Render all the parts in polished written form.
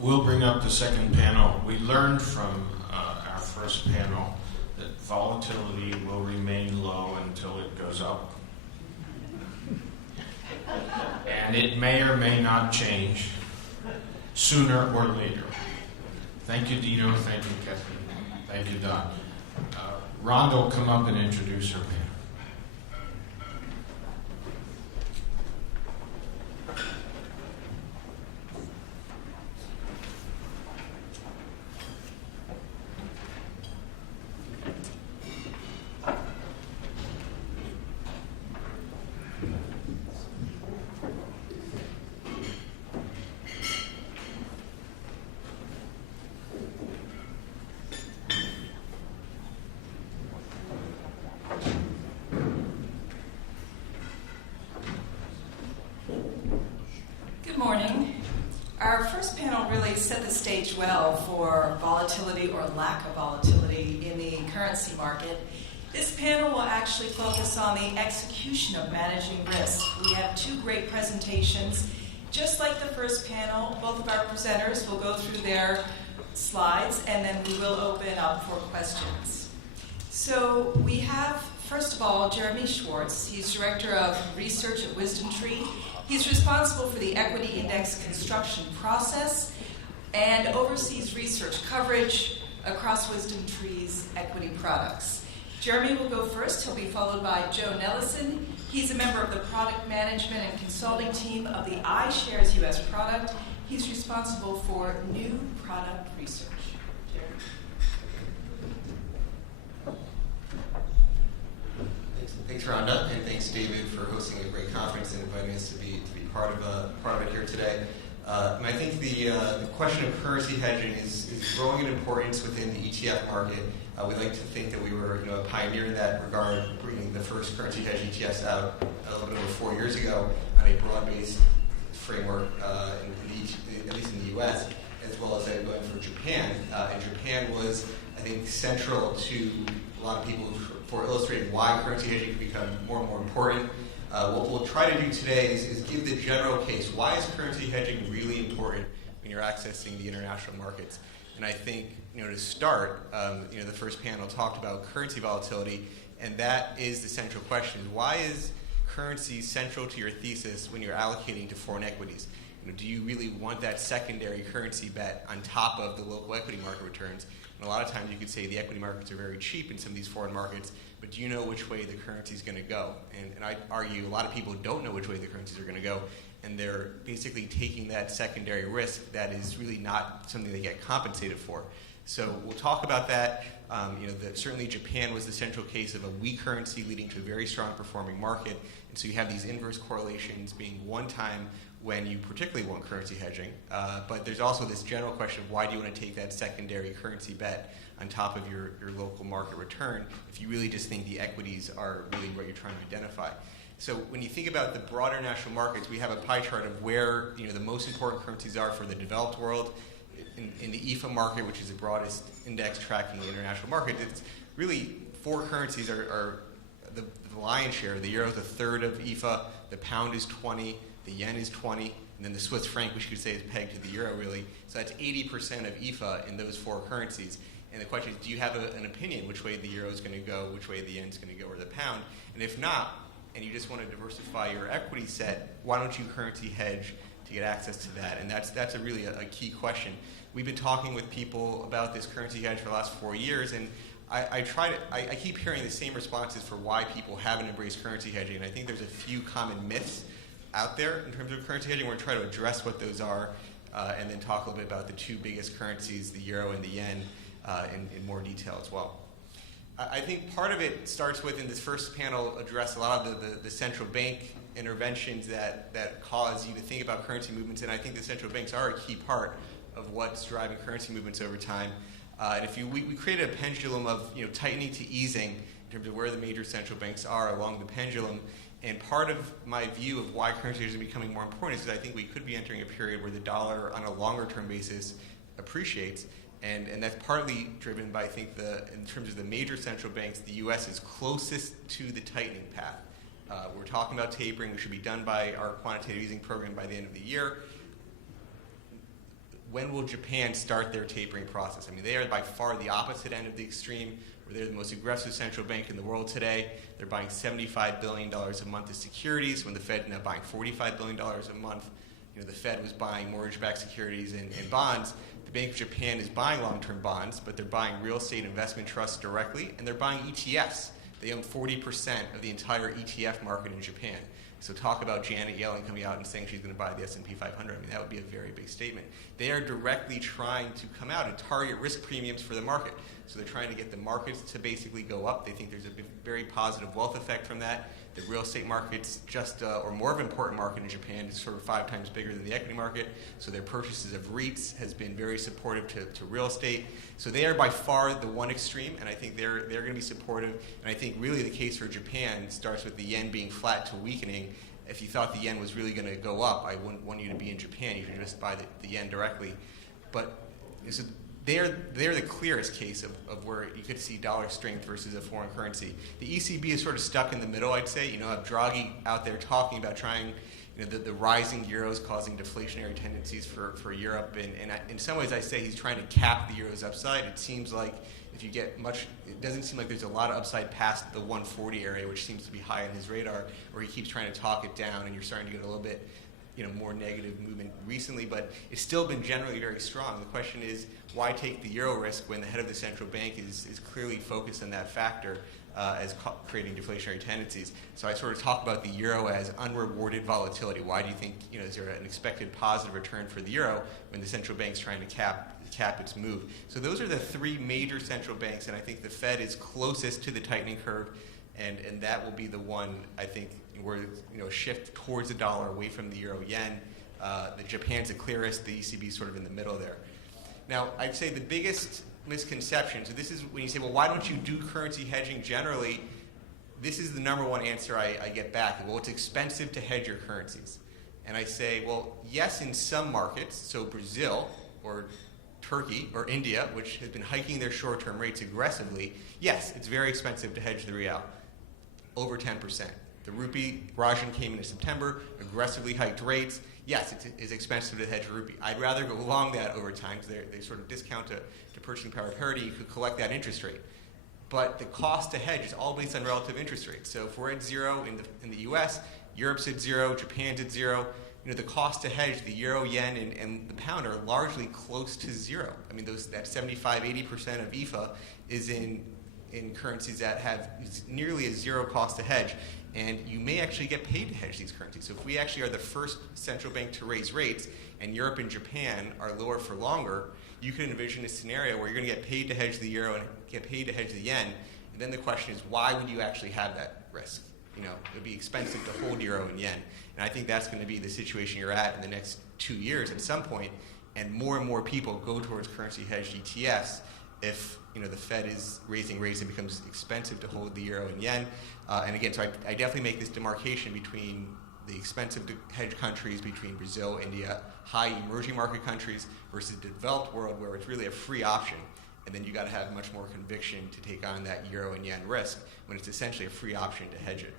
We'll bring up the second panel. We learned from our first panel that volatility will remain low until it goes up. And it may or may not change sooner or later. Thank you, Dino. Thank you, Kathleen. Thank you, Don. Rhonda will come up and introduce her panel. Well for volatility or lack of volatility in the currency market. This panel will actually focus on the execution of managing risk. We have two great presentations. Just like the first panel, both of our presenters will go through their slides and then we will open up for questions. So we have, first of all, Jeremy Schwartz. He's Director of Research at WisdomTree. He's responsible for the equity index construction process and oversees research coverage across WisdomTree's equity products. Jeremy will go first. He'll be followed by Joe Nellison. He's a member of the product management and consulting team of the iShares US product. He's responsible for new product research. Jeremy. Thanks, Rhonda, and thanks, David, for hosting a great conference and inviting us to be part of it here today. And I think the question of currency hedging is growing in importance within the ETF market. We like to think that we were a pioneer in that regard, bringing the first currency hedge ETFs out a little bit over 4 years ago on a broad-based framework, at least in the US, as well as going for Japan. And Japan was, I think, central to a lot of people for illustrating why currency hedging can become more and more important. What we'll try to do today is give the general case. Why is currency hedging really important when you're accessing the international markets? And I think, to start, the first panel talked about currency volatility, and that is the central question. Why is currency central to your thesis when you're allocating to foreign equities? Do you really want that secondary currency bet on top of the local equity market returns? And a lot of times you could say the equity markets are very cheap in some of these foreign markets, but do you know which way the currency is going to go? And I'd argue a lot of people don't know which way the currencies are going to go, and they're basically taking that secondary risk that is really not something they get compensated for. So we'll talk about that. Certainly Japan was the central case of a weak currency leading to a very strong performing market. And so you have these inverse correlations being one time when you particularly want currency hedging. But there's also this general question of why do you want to take that secondary currency bet on top of your local market return if you really just think the equities are really what you're trying to identify. So when you think about the broader national markets, we have a pie chart of where the most important currencies are for the developed world. In the EFA market, which is the broadest index tracking the international market, it's really four currencies are the lion's share. The euro is a third of EFA, the pound is 20, the yen is 20, and then the Swiss franc, which you could say is pegged to the euro really. So that's 80% of EFA in those four currencies. And the question is, do you have an opinion which way the euro is going to go, which way the yen is going to go, or the pound? And if not, and you just want to diversify your equity set, why don't you currency hedge to get access to that? And that's a really a key question. We've been talking with people about this currency hedge for the last 4 years, and I keep hearing the same responses for why people haven't embraced currency hedging. And I think there's a few common myths out there in terms of currency hedging. We're going to try to address what those are and then talk a little bit about the two biggest currencies, the euro and the yen, in more detail as well. I think part of it starts with, in this first panel, address a lot of the central bank interventions that cause you to think about currency movements, and I think the central banks are a key part of what's driving currency movements over time. And we created a pendulum of tightening to easing in terms of where the major central banks are along the pendulum. And part of my view of why currency is becoming more important is that I think we could be entering a period where the dollar on a longer term basis appreciates. And that's partly driven by, I think, in terms of the major central banks, the U.S. is closest to the tightening path. We're talking about tapering. We should be done by our quantitative easing program by the end of the year. when will Japan start their tapering process? I mean, they are by far the opposite end of the extreme, where they're the most aggressive central bank in the world today. They're buying $75 billion a month of securities, when the Fed is now buying $45 billion a month. You know, the Fed was buying mortgage-backed securities and bonds. The Bank of Japan is buying long-term bonds, but they're buying real estate investment trusts directly, and they're buying ETFs. They own 40% of the entire ETF market in Japan. So talk about Janet Yellen coming out and saying she's going to buy the S&P 500. I mean, that would be a very big statement. They are directly trying to come out and target risk premiums for the market. So they're trying to get the markets to basically go up. They think there's a very positive wealth effect from that. The real estate market's just, or more of an important market in Japan, is sort of 5 times bigger than the equity market. So their purchases of REITs has been very supportive to real estate. So they are by far the one extreme, and I think they're going to be supportive. And I think really the case for Japan starts with the yen being flat to weakening. If you thought the yen was really going to go up, I wouldn't want you to be in Japan. You should just buy the yen directly. But so they're the clearest case of where you could see dollar strength versus a foreign currency. The ECB is sort of stuck in the middle, I'd say. You know, have Draghi out there talking about trying, you know, the rising euro is causing deflationary tendencies for Europe. And in some ways, I say he's trying to cap the euro's upside. It seems like if you get it doesn't seem like there's a lot of upside past the 140 area, which seems to be high on his radar, where he keeps trying to talk it down, and you're starting to get a little bit, you know, more negative movement recently, but it's still been generally very strong. The question is, why take the euro risk when the head of the central bank is clearly focused on that factor as creating deflationary tendencies? So I sort of talk about the euro as unrewarded volatility. Why do you think, you know, is there an expected positive return for the euro when the central bank's trying to cap its move? So those are the 3 major central banks, and I think the Fed is closest to the tightening curve. And that will be the one, I think, where, you know, a shift towards the dollar away from the euro yen. The Japan's the clearest. The ECB is sort of in the middle there. Now, I'd say the biggest misconception, so this is when you say, well, why don't you do currency hedging generally? This is the number one answer I get back. Well, it's expensive to hedge your currencies. And I say, well, yes, in some markets, so Brazil or Turkey or India, which has been hiking their short-term rates aggressively, yes, it's very expensive to hedge the real. Over 10%. The rupee, Rajan came in September, aggressively hiked rates. Yes, it is expensive to hedge a rupee. I'd rather go long that over time because they sort of discount to purchasing power parity. You could collect that interest rate. But the cost to hedge is all based on relative interest rates. So if we're at 0 in the U.S., Europe's at 0, Japan's at 0, you know, the cost to hedge the euro, yen, and the pound are largely close to 0. I mean, that 75-80% of IFA is in currencies that have nearly a 0 cost to hedge, and you may actually get paid to hedge these currencies. So if we actually are the first central bank to raise rates, and Europe and Japan are lower for longer, you can envision a scenario where you're going to get paid to hedge the euro and get paid to hedge the yen, and then the question is, why would you actually have that risk? You know, it would be expensive to hold euro and yen, and I think that's going to be the situation you're at in the next 2 years at some point, and more people go towards currency hedged ETFs if, you know, the Fed is raising rates and it becomes expensive to hold the euro and yen. And again, so I definitely make this demarcation between the expensive to hedge countries, between Brazil, India, high emerging market countries, versus the developed world where it's really a free option. And then you got to have much more conviction to take on that euro and yen risk when it's essentially a free option to hedge it.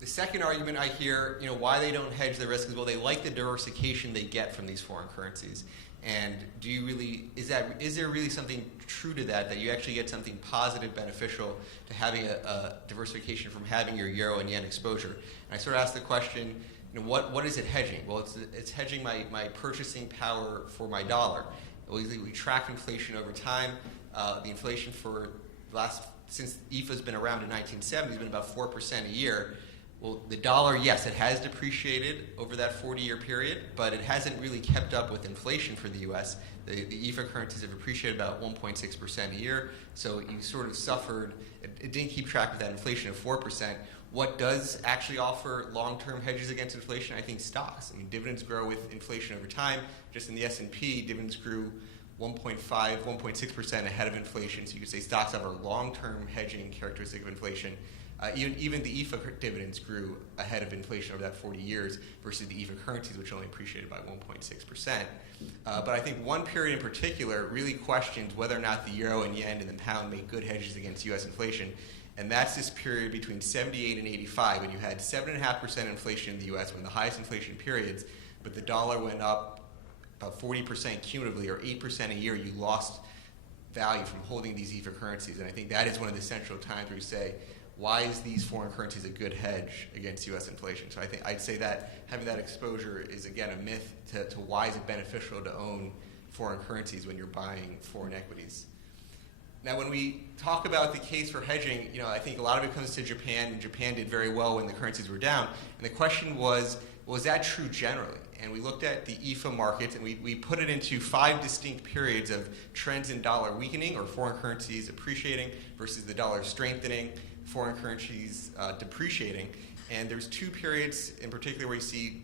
The second argument I hear, you know, why they don't hedge the risk is, well, they like the diversification they get from these foreign currencies. And is there really something true to that you actually get something positive, beneficial to having a diversification from having your euro and yen exposure? And I sort of ask the question, you know, what is it hedging? Well, it's hedging my purchasing power for my dollar. We track inflation over time. The inflation since IFA's been around in 1970 has been about 4% a year. Well, the dollar, yes, it has depreciated over that 40-year period, but it hasn't really kept up with inflation for the U.S. The IFA currencies have appreciated about 1.6% a year, so you sort of suffered. It didn't keep track of that inflation of 4%. What does actually offer long-term hedges against inflation? I think stocks. I mean, dividends grow with inflation over time. Just in the S&P, dividends grew 1.6% ahead of inflation, so you could say stocks have a long-term hedging characteristic of inflation. Even the IFA dividends grew ahead of inflation over that 40 years versus the IFA currencies, which only appreciated by 1.6%. But I think one period in particular really questions whether or not the euro and yen and the pound make good hedges against U.S. inflation. And that's this period between 78 and 85, when you had 7.5% inflation in the U.S., one of the highest inflation periods, but the dollar went up about 40% cumulatively, or 8% a year, you lost value from holding these EFA currencies. And I think that is one of the central times where you say, why is these foreign currencies a good hedge against U.S. inflation? So I think I'd say that having that exposure is, again, a myth to why is it beneficial to own foreign currencies when you're buying foreign equities. Now, when we talk about the case for hedging, I think a lot of it comes to Japan, and Japan did very well when the currencies were down. And the question was that true generally? And we looked at the EFA markets, and we put it into 5 distinct periods of trends in dollar weakening, or foreign currencies appreciating, versus the dollar strengthening, foreign currencies depreciating. And there's 2 periods in particular where you see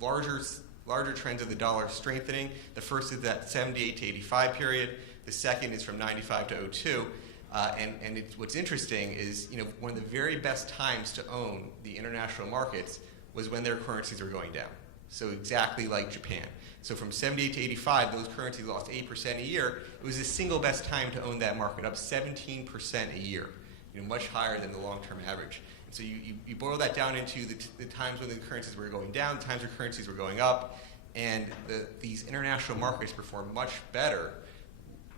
larger trends of the dollar strengthening. The first is that 78 to 85 period. The second is from 95 to 02. And what's interesting is, one of the very best times to own the international markets was when their currencies were going down. So exactly like Japan. So from 78 to 85, those currencies lost 8% a year. It was the single best time to own that market, up 17% a year, much higher than the long-term average. And so you boil that down into the times when the currencies were going down, the times when currencies were going up, and these international markets performed much better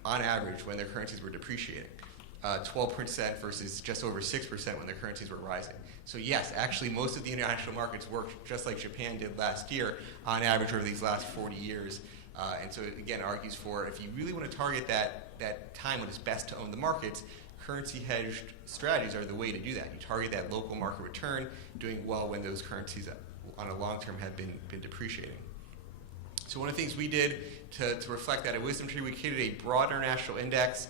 on average when their currencies were depreciating. 12% versus just over 6% when their currencies were rising. So yes, actually most of the international markets worked just like Japan did last year on average over these last 40 years. And so it again argues for, if you really want to target that time when it's best to own the markets, currency hedged strategies are the way to do that. You target that local market return, doing well when those currencies on a long term have been depreciating. So one of the things we did to reflect that at WisdomTree, we created a broad international index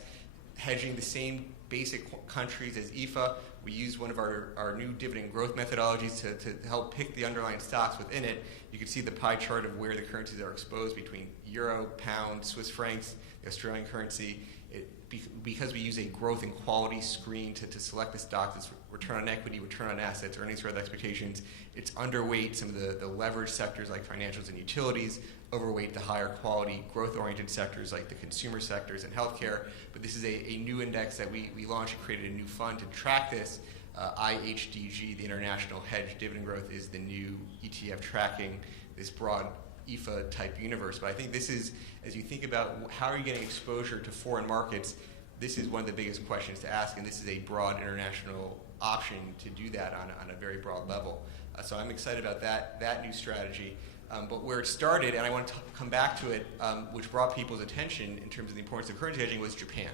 hedging the same basic countries as EFA. We used one of our new dividend growth methodologies to help pick the underlying stocks within it. You can see the pie chart of where the currencies are exposed between euro, pound, Swiss francs, the Australian currency. Because we use a growth and quality screen to select the stocks, it's return on equity, return on assets, earnings growth expectations. It's underweight some of the leveraged sectors like financials and utilities, overweight the higher quality growth-oriented sectors like the consumer sectors and healthcare. But this is a new index that we launched and created a new fund to track this. IHDG, the International Hedge Dividend Growth, is the new ETF tracking this broad EFA type universe. But I think this is, as you think about how are you getting exposure to foreign markets, this is one of the biggest questions to ask, and this is a broad international option to do that on a very broad level. So I'm excited about that new strategy. But where it started, and I want to come back to it, which brought people's attention in terms of the importance of currency hedging, was Japan.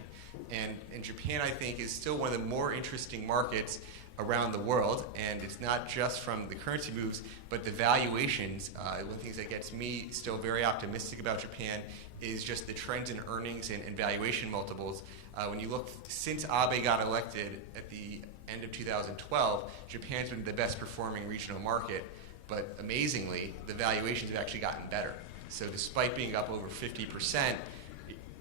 And Japan, I think, is still one of the more interesting markets around the world, and it's not just from the currency moves, but the valuations. One of the things that gets me still very optimistic about Japan is just the trends in earnings and valuation multiples. When you look, since Abe got elected at the end of 2012, Japan's been the best performing regional market, but amazingly, the valuations have actually gotten better. So despite being up over 50%,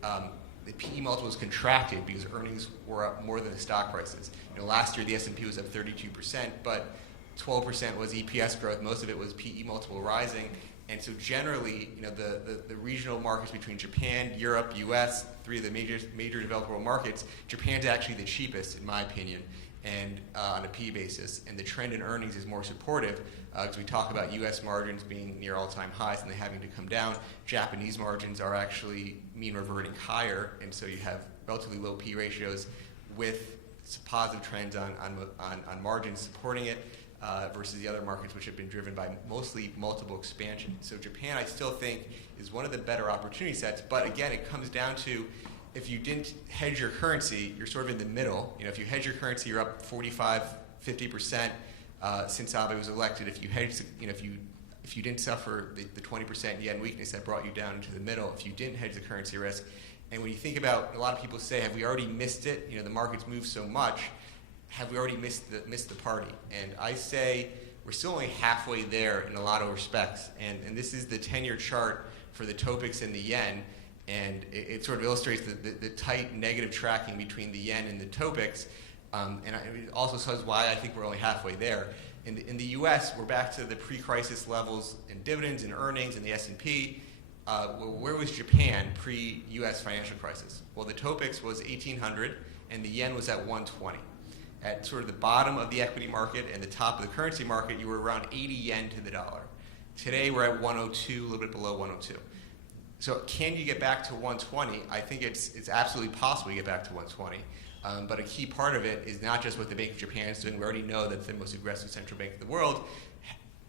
the PE multiples contracted because earnings were up more than the stock prices. Last year the S&P was up 32%, but 12% was EPS growth. Most of it was PE multiple rising. And so generally, the regional markets between Japan, Europe, US, 3 of the major developed world markets, Japan's actually the cheapest, in my opinion, and on a PE basis. And the trend in earnings is more supportive because we talk about US margins being near all-time highs and they having to come down. Japanese margins are actually mean reverting higher, and so you have relatively low PE ratios with positive trends on margins supporting it versus the other markets which have been driven by mostly multiple expansion. So Japan, I still think, is one of the better opportunity sets, but again, it comes down to if you didn't hedge your currency, you're sort of in the middle. If you hedge your currency, you're up 45, 50% since Abe was elected. If you hedge, if you didn't suffer the 20% yen weakness that brought you down into the middle, if you didn't hedge the currency risk, and when you think about, a lot of people say, have we already missed it? The markets move so much. Have we already missed the party? And I say we're still only halfway there in a lot of respects. And this is the 10-year chart for the TOPIX and the yen. And it sort of illustrates the tight negative tracking between the yen and the TOPIX. And it also says why I think we're only halfway there. In the U.S., we're back to the pre-crisis levels in dividends and earnings in the S&P. Where was Japan pre-U.S. financial crisis? Well, the TOPIX was 1,800, and the yen was at 120. At sort of the bottom of the equity market and the top of the currency market, you were around 80 yen to the dollar. Today, we're at 102, a little bit below 102. So can you get back to 120? I think it's absolutely possible to get back to 120. But a key part of it is not just what the Bank of Japan is doing. We already know that it's the most aggressive central bank in the world.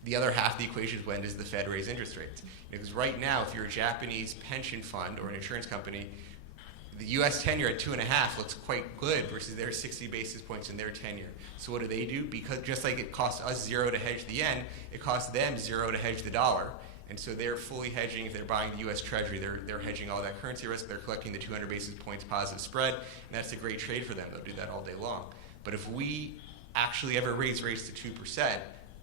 The other half of the equation is when does the Fed raise interest rates? Because right now, if you're a Japanese pension fund or an insurance company, the U.S. 10-year at 2.5 looks quite good versus their 60 basis points in their 10-year. So what do? Because just like it costs us 0 to hedge the yen, it costs them 0 to hedge the dollar. And so they're fully hedging. If they're buying the U.S. Treasury, they're hedging all that currency risk. They're collecting the 200 basis points positive spread, and that's a great trade for them. They'll do that all day long. But if we actually ever raise rates to 2%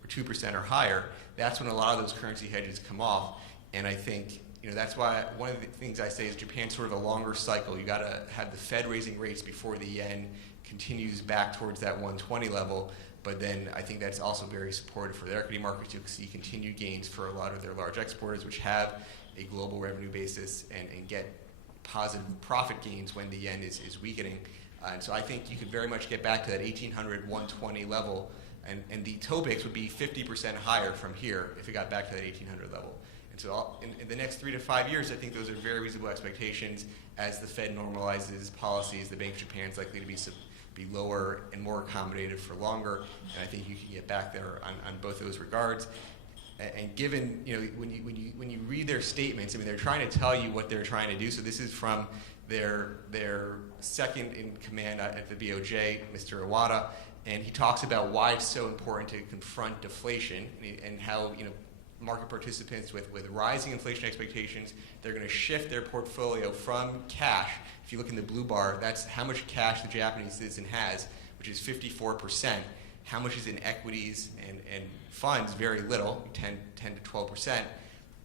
or 2% or higher, that's when a lot of those currency hedges come off. And I think that's why one of the things I say is Japan's sort of a longer cycle. You got to have the Fed raising rates before the yen continues back towards that 120 level. But then I think that's also very supportive for their equity markets. You'll see continued gains for a lot of their large exporters, which have a global revenue basis and get positive profit gains when the yen is weakening. And so I think you could very much get back to that 1800, 120 level. And the TOPIX would be 50% higher from here if it got back to that 1800 level. And so in the next 3 to 5 years, I think those are very reasonable expectations. As the Fed normalizes policies, the Bank of Japan is likely to be lower and more accommodative for longer. And I think you can get back there on both those regards. And given, when you read their statements, I mean, they're trying to tell you what they're trying to do. So this is from their second in command at the BOJ, Mr. Iwata, and he talks about why it's so important to confront deflation and how, market participants with rising inflation expectations, they're going to shift their portfolio from cash. If you look in the blue bar, that's how much cash the Japanese citizen has, which is 54%. How much is in equities and funds? Very little, 10 to 12%.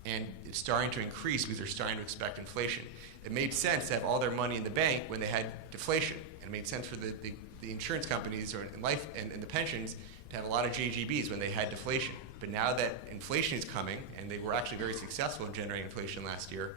And it's starting to increase because they're starting to expect inflation. It made sense to have all their money in the bank when they had deflation. And it made sense for the insurance companies or in life and the pensions to have a lot of JGBs when they had deflation. But now that inflation is coming, and they were actually very successful in generating inflation last year,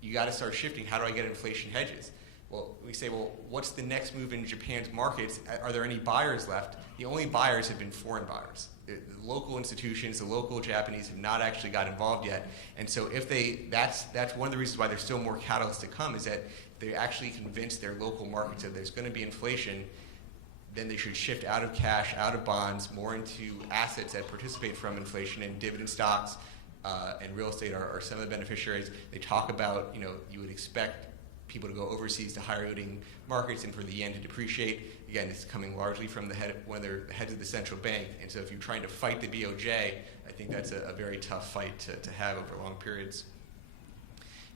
you got to start shifting. How do I get inflation hedges? Well, we say, what's the next move in Japan's markets? Are there any buyers left? The only buyers have been foreign buyers. The local institutions, the local Japanese have not actually got involved yet. And so that's one of the reasons why there's still more catalysts to come, is that they actually convince their local markets that there's going to be inflation. Then they should shift out of cash, out of bonds, more into assets that participate from inflation, and dividend stocks and real estate are some of the beneficiaries. They talk about, you would expect people to go overseas to higher yielding markets and for the yen to depreciate. Again, it's coming largely from the heads of the central bank. And so if you're trying to fight the BOJ, I think that's a very tough fight to have over long periods.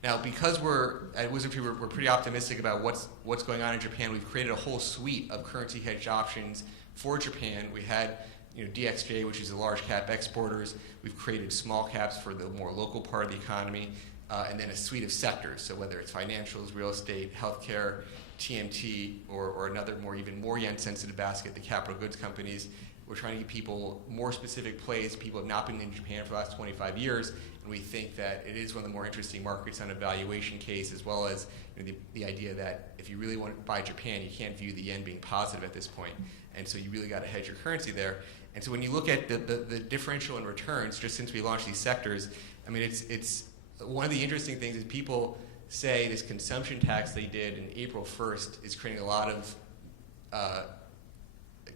Now, because at WisdomTree, we're pretty optimistic about what's going on in Japan, we've created a whole suite of currency hedge options for Japan. We had DXJ, which is the large cap exporters. We've created small caps for the more local part of the economy, and then a suite of sectors. So whether it's financials, real estate, healthcare, TMT, or another even more yen-sensitive basket, the capital goods companies. We're trying to give people more specific plays. People have not been in Japan for the last 25 years, and we think that it is one of the more interesting markets on a valuation case, as well as the idea that if you really want to buy Japan, you can't view the yen being positive at this point. And so you really got to hedge your currency there. And so when you look at the differential in returns, just since we launched these sectors, I mean, it's one of the interesting things is people say this consumption tax they did in April 1st is creating a lot of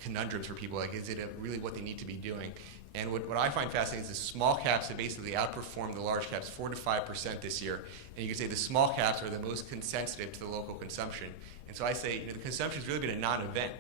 conundrums for people. Like, is it really what they need to be doing? And what I find fascinating is the small caps have basically outperformed the large caps 4 to 5% this year. And you can say the small caps are the most sensitive to the local consumption. And so I say, the consumption has really been a non-event.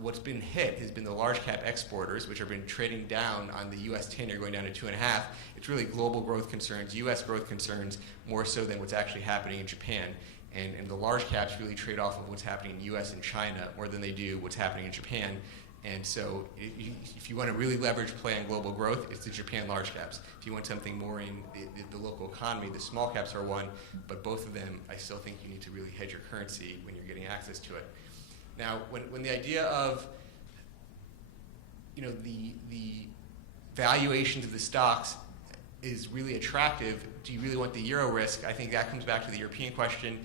What's been hit has been the large cap exporters, which have been trading down on the U.S. 10-year, going down to 2.5. It's really global growth concerns, U.S. growth concerns, more so than what's actually happening in Japan. And the large caps really trade off of what's happening in the U.S. and China more than they do what's happening in Japan. And so if you want to really leverage play on global growth, it's the Japan large caps. If you want something more in the local economy, the small caps are one, but both of them, I still think you need to really hedge your currency when you're getting access to it. Now, when the idea of the valuations of the stocks is really attractive, do you really want the euro risk? I think that comes back to the European question.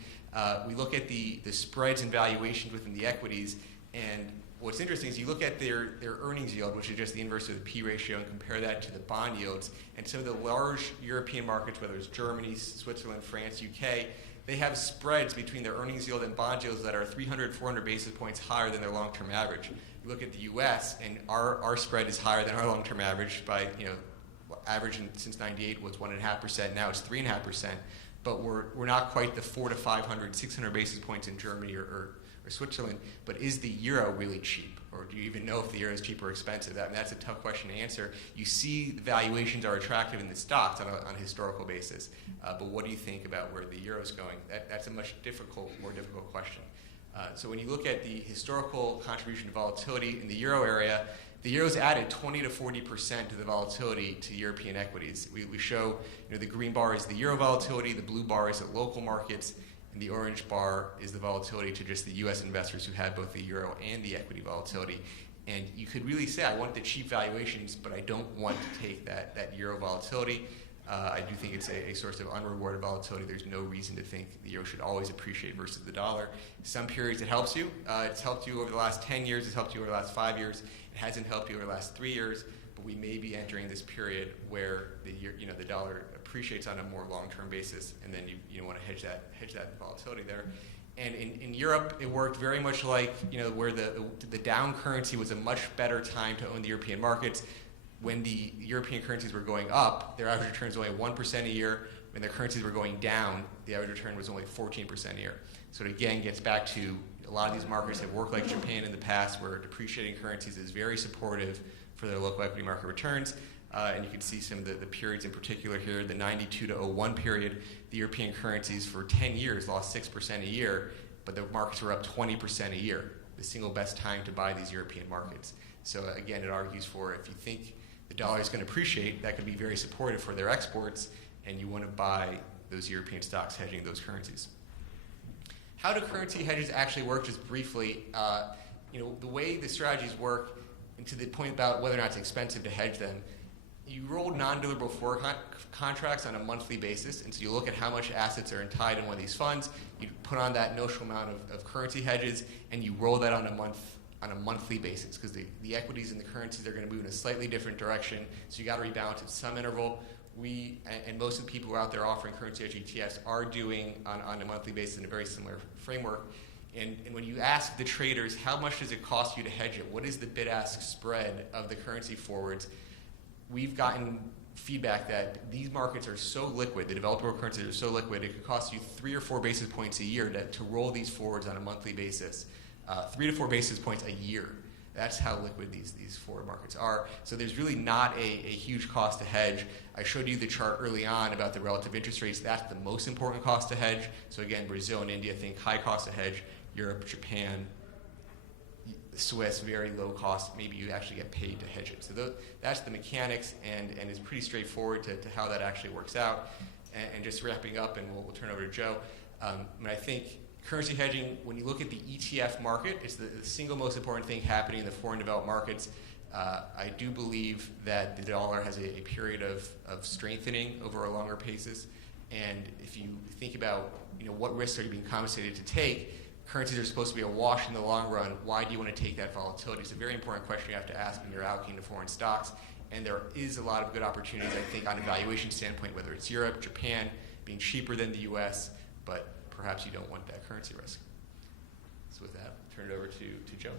We look at the spreads and valuations within the equities, and what's interesting is you look at their earnings yield, which is just the inverse of the P ratio, and compare that to the bond yields. And so the large European markets, whether it's Germany, Switzerland, France, UK, they have spreads between their earnings yield and bond yields that are 300, 400 basis points higher than their long-term average. You look at the U.S., and our spread is higher than our long-term average by, average since '98 was 1.5%. Now it's 3.5%. But we're not quite the 400 to 500, 600 basis points in Germany or Switzerland. But is the euro really cheap? Or do you even know if the euro is cheap or expensive? That's a tough question to answer. You see the valuations are attractive in the stocks on a historical basis. But what do you think about where the euro is going? That's a much more difficult question. So when you look at the historical contribution to volatility in the euro area, the euro's added 20 to 40% to the volatility to European equities. We show, the green bar is the euro volatility, the blue bar is the local markets, and the orange bar is the volatility to just the U.S. investors who had both the euro and the equity volatility. And you could really say, I want the cheap valuations, but I don't want to take that euro volatility. I do think it's a source of unrewarded volatility. There's no reason to think the euro should always appreciate versus the dollar. Some periods it helps you. It's helped you over the last 10 years. It's helped you over the last 5 years. It hasn't helped you over the last 3 years. But we may be entering this period where the dollar appreciates on a more long-term basis, and then you want to hedge that volatility there. And in Europe, it worked very much like where the down currency was a much better time to own the European markets. When the European currencies were going up, their average return was only 1% a year. When their currencies were going down, the average return was only 14% a year. So it again gets back to a lot of these markets have worked like Japan in the past, where depreciating currencies is very supportive for their local equity market returns. And you can see some of the periods in particular here. The 92 to 01 period, the European currencies for 10 years lost 6% a year, but the markets were up 20% a year, the single best time to buy these European markets. So again, it argues for if you think the dollar is going to appreciate, that could be very supportive for their exports, and you want to buy those European stocks hedging those currencies. How do currency hedges actually work? Just briefly, the way the strategies work, and to the point about whether or not it's expensive to hedge them, you roll non-deliverable forward contracts on a monthly basis, and so you look at how much assets are tied in one of these funds, you put on that notional amount of currency hedges, and you roll that on a monthly basis, because the equities and the currencies are going to move in a slightly different direction, so you got to rebalance at some interval. We, and most of the people who are out there offering currency hedge ETFs are doing on a monthly basis in a very similar framework. And when you ask the traders, how much does it cost you to hedge it? What is the bid-ask spread of the currency forwards? We've gotten feedback that these markets are so liquid, the developed world currencies are so liquid, it could cost you 3 or 4 basis points a year to roll these forwards on a monthly basis. 3 to 4 basis points a year. That's how liquid these forward markets are. So there's really not a huge cost to hedge. I showed you the chart early on about the relative interest rates. That's the most important cost to hedge. So again, Brazil and India think high cost to hedge. Europe, Japan, Swiss, very low cost. Maybe you actually get paid to hedge it. So that's the mechanics, and it's pretty straightforward to how that actually works out. And just wrapping up, and we'll turn over to Joe. I think currency hedging, when you look at the ETF market, it's the single most important thing happening in the foreign developed markets. I do believe that the dollar has a period of strengthening over a longer basis. And if you think about what risks are you being compensated to take, currencies are supposed to be a wash in the long run. Why do you want to take that volatility? It's a very important question you have to ask when you're allocating to foreign stocks. And there is a lot of good opportunities, I think, on a valuation standpoint, whether it's Europe, Japan, being cheaper than the US, but perhaps you don't want that currency risk. So with that, I'll turn it over to Joe.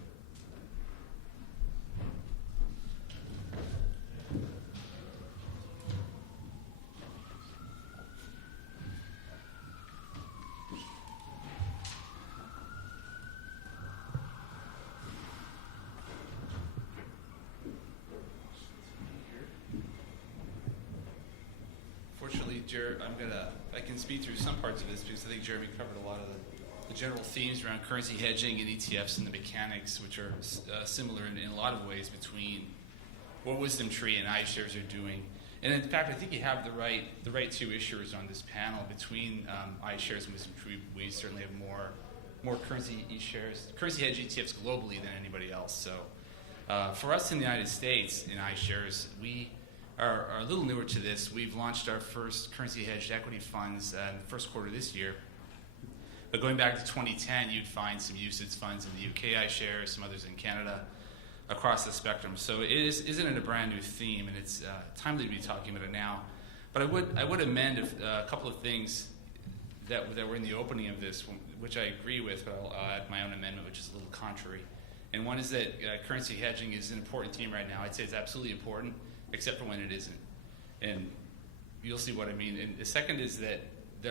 Fortunately, I can speak through some parts of this because I think Jeremy covered a lot of the general themes around currency hedging and ETFs and the mechanics, which are similar in a lot of ways between what Wisdom Tree and iShares are doing. And in fact, I think you have the right two issuers on this panel. Between iShares and Wisdom Tree, we certainly have more currency hedge ETFs globally than anybody else. So for us in the United States, in iShares, we are a little newer to this. We've launched our first currency hedged equity funds in the first quarter this year. But But going back to 2010, you'd find some UCITS funds in the UK iShares, some others in Canada, across the spectrum. So it isn't a brand new theme, and it's timely to be talking about it now. But I would amend a couple of things that were in the opening of this, which I agree with, but I'll add my own amendment, which is a little contrary. And one is that currency hedging is an important theme right now. I'd say it's absolutely important, except for when it isn't. And you'll see what I mean. And the second is that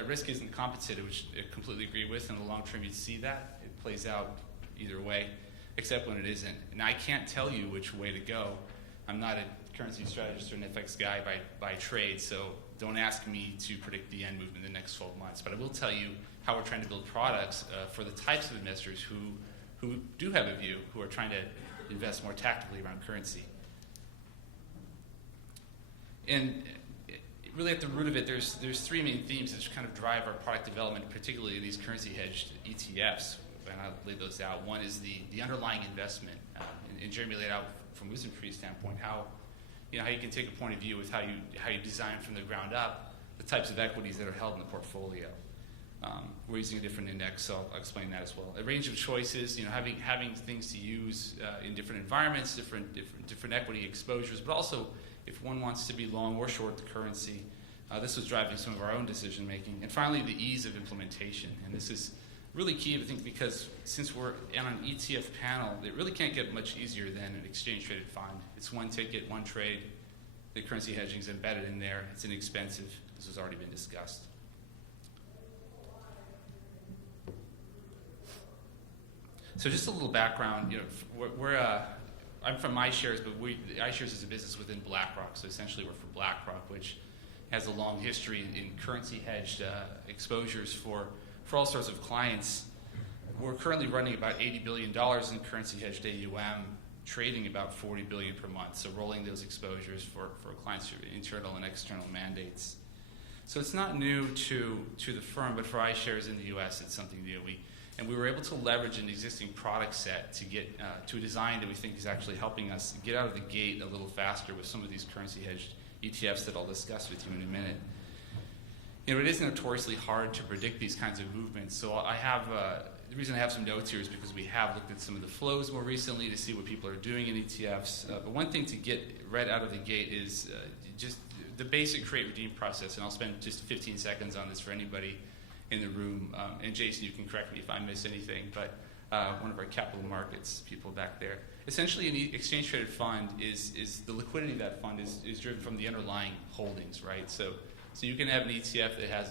risk isn't compensated, which I completely agree with. In the long term, you'd see that. It plays out either way, except when it isn't. And I can't tell you which way to go. I'm not a currency strategist or an FX guy by trade, so don't ask me to predict the end movement in the next 12 months. But I will tell you how we're trying to build products for the types of investors who do have a view, who are trying to invest more tactically around currency. And really at the root of it, there's three main themes that kind of drive our product development, particularly these currency hedged ETFs. And I'll lay those out. One is the underlying investment. And Jeremy laid out from WisdomTree's standpoint how you can take a point of view with how you design from the ground up the types of equities that are held in the portfolio. We're using a different index, so I'll explain that as well. A range of choices, having things to use in different environments, different equity exposures, but also if one wants to be long or short the currency. This was driving some of our own decision making. And finally, the ease of implementation. And this is really key, I think, because since we're on an ETF panel, it really can't get much easier than an exchange-traded fund. It's one ticket, one trade. The currency hedging is embedded in there. It's inexpensive. This has already been discussed. So just a little background. I'm from iShares, but iShares is a business within BlackRock. So essentially, we're for BlackRock, which has a long history in currency hedged exposures for all sorts of clients. We're currently running about $80 billion in currency hedged AUM, trading about $40 billion per month. So rolling those exposures for clients through internal and external mandates. So it's not new to the firm, but for iShares in the U.S., it's something new. And we were able to leverage an existing product set to get to a design that we think is actually helping us get out of the gate a little faster with some of these currency hedged ETFs that I'll discuss with you in a minute. It is notoriously hard to predict these kinds of movements. So I have the reason I have some notes here is because we have looked at some of the flows more recently to see what people are doing in ETFs. But one thing to get right out of the gate is just the basic create redeem process. And I'll spend just 15 seconds on this for anybody in the room. And Jason, you can correct me if I miss anything, but one of our capital markets people back there. Essentially, an exchange traded fund is the liquidity of that fund is driven from the underlying holdings, right? So you can have an ETF that has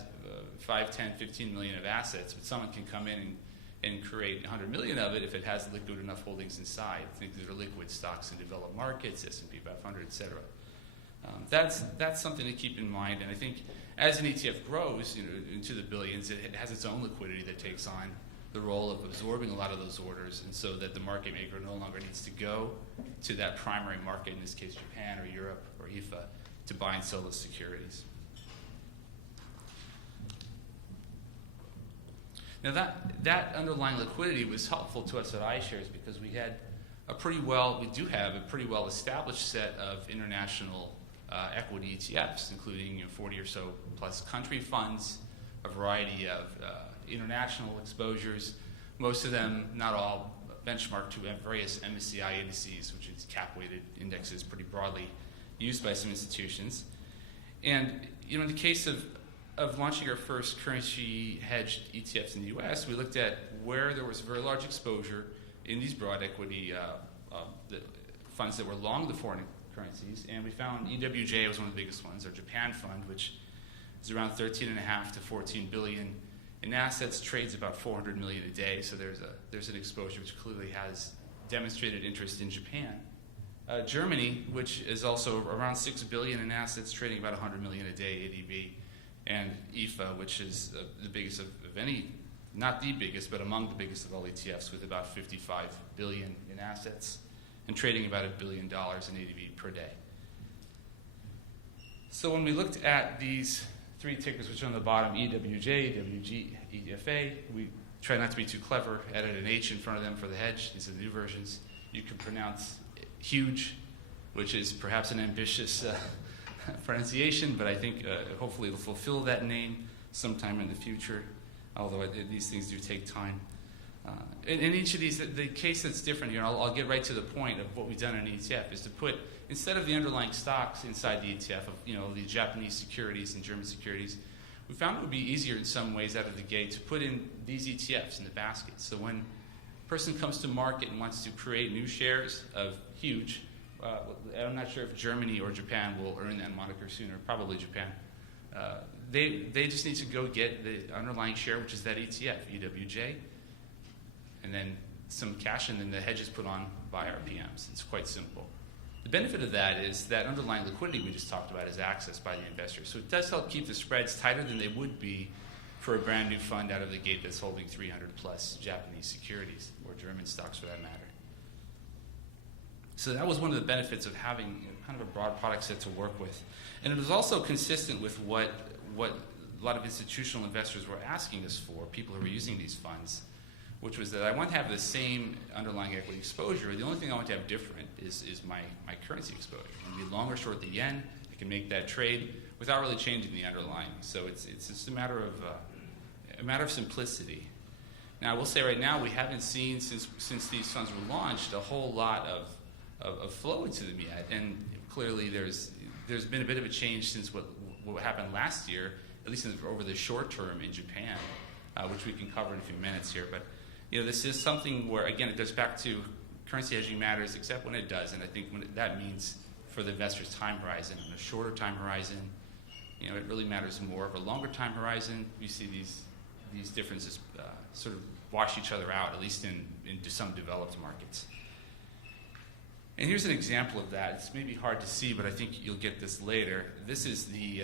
5, 10, 15 million of assets, but someone can come in and create 100 million of it if it has liquid enough holdings inside. Think these are liquid stocks in developed markets, S&P 500, et cetera. That's something to keep in mind, and I think as an ETF grows into the billions, it has its own liquidity that takes on the role of absorbing a lot of those orders, and so that the market maker no longer needs to go to that primary market, in this case Japan or Europe or IFA, to buy and sell those securities. Now that underlying liquidity was helpful to us at iShares because we do have a pretty well established set of international equity ETFs, including 40 or so plus country funds, a variety of international exposures, most of them, not all, benchmarked to various MSCI indices, which is cap-weighted indexes pretty broadly used by some institutions. And in the case of launching our first currency hedged ETFs in the U.S., we looked at where there was very large exposure in these broad equity the funds that were long the foreign currencies, and we found EWJ was one of the biggest ones, our Japan fund, which is around 13.5 to 14 billion in assets, trades about 400 million a day. So there's an exposure which clearly has demonstrated interest in Japan. Germany, which is also around 6 billion in assets, trading about 100 million a day ADV, and IFA, which is the biggest of any, not the biggest, but among the biggest of all ETFs, with about 55 billion in assets and trading about $1 billion in ADV per day. So when we looked at these three tickers, which are on the bottom, EWJ, EWG, EFA, we try not to be too clever, added an H in front of them for the hedge. These are the new versions. You can pronounce huge, which is perhaps an ambitious pronunciation, but I think hopefully it'll fulfill that name sometime in the future. although these things do take time. In each of these, the case that's different here, I'll get right to the point of what we've done in an ETF, is to put, instead of the underlying stocks inside the ETF of the Japanese securities and German securities, we found it would be easier in some ways out of the gate to put in these ETFs in the basket. So when a person comes to market and wants to create new shares of huge, I'm not sure if Germany or Japan will earn that moniker sooner, probably Japan. They just need to go get the underlying share, which is that ETF, EWJ, and then some cash, and then the hedge is put on by our PMs. It's quite simple. The benefit of that is that underlying liquidity we just talked about is accessed by the investors. So it does help keep the spreads tighter than they would be for a brand new fund out of the gate that's holding 300 plus Japanese securities, or German stocks for that matter. So that was one of the benefits of having kind of a broad product set to work with. And it was also consistent with what a lot of institutional investors were asking us for, people who were using these funds, which was that I want to have the same underlying equity exposure. The only thing I want to have different is my currency exposure. I can be long or short the yen. I can make that trade without really changing the underlying. So it's just a matter of simplicity. Now, I will say right now we haven't seen since these funds were launched a whole lot of flow into them yet, and clearly there's been a bit of a change since what happened last year, at least over the short term in Japan, which we can cover in a few minutes here. But this is something where, again, it goes back to currency hedging matters, except when it does, and I think that means for the investor's time horizon. On a shorter time horizon, it really matters more. Over a longer time horizon, you see these differences sort of wash each other out, at least into some developed markets. And here's an example of that. It's maybe hard to see, but I think you'll get this later. This is the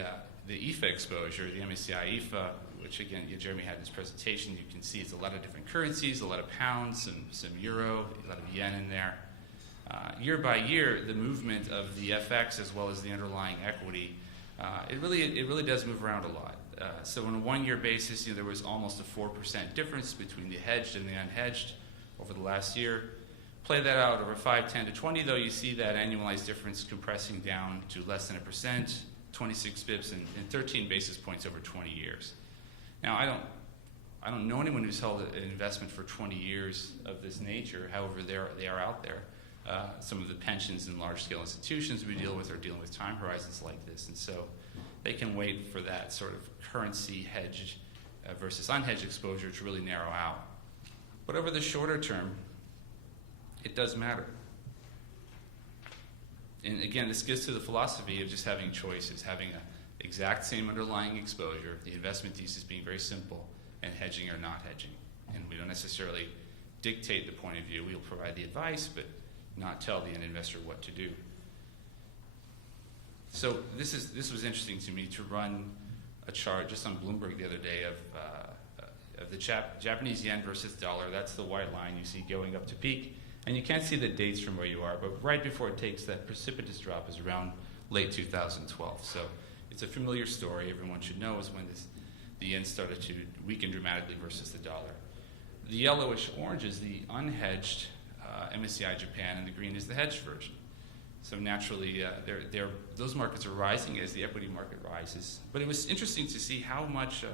IFA exposure, the MSCI IFA, which again, Jeremy had in his presentation. You can see it's a lot of different currencies, a lot of pounds, some euro, a lot of yen in there. Year by year, the movement of the FX as well as the underlying equity, it really does move around a lot. So on a one-year basis, there was almost a 4% difference between the hedged and the unhedged over the last year. Play that out over 5, 10 to 20, though, you see that annualized difference compressing down to less than 1%, 26 bips, and 13 basis points over 20 years. Now, I don't know anyone who's held an investment for 20 years of this nature. However, they are out there. Some of the pensions and large-scale institutions we deal with are dealing with time horizons like this, and so they can wait for that sort of currency hedged versus unhedged exposure to really narrow out. But over the shorter term, it does matter. And again, this gets to the philosophy of just having choices, having an exact same underlying exposure, the investment thesis being very simple, and hedging or not hedging. And we don't necessarily dictate the point of view. We'll provide the advice, but not tell the end investor what to do. So this was interesting to me to run a chart just on Bloomberg the other day of the Japanese yen versus dollar. That's the white line you see going up to peak. And you can't see the dates from where you are, but right before it takes that precipitous drop is around late 2012. So it's a familiar story. Everyone should know is when the yen started to weaken dramatically versus the dollar. The yellowish orange is the unhedged MSCI Japan, and the green is the hedged version. So naturally, those markets are rising as the equity market rises. But it was interesting to see how much.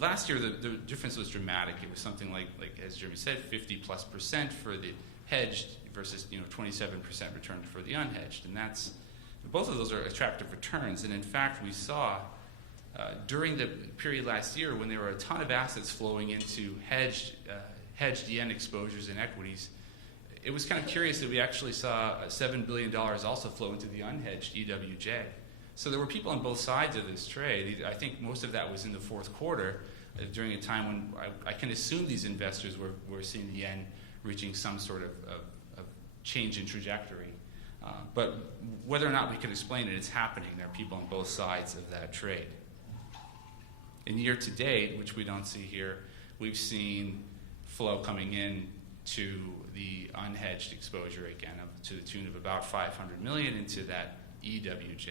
Last year, the difference was dramatic. It was something like as Jeremy said, 50+% for the hedged versus 27% return for the unhedged, and both of those are attractive returns. And in fact, we saw during the period last year when there were a ton of assets flowing into hedged yen exposures and equities, it was kind of curious that we actually saw $7 billion also flow into the unhedged EWJ. So there were people on both sides of this trade. I think most of that was in the fourth quarter, during a time when I can assume these investors were seeing the yen reaching some sort of change in trajectory. But whether or not we can explain it, it's happening. There are people on both sides of that trade. In year to date, which we don't see here, we've seen flow coming in to the unhedged exposure again, to the tune of about $500 million into that EWJ,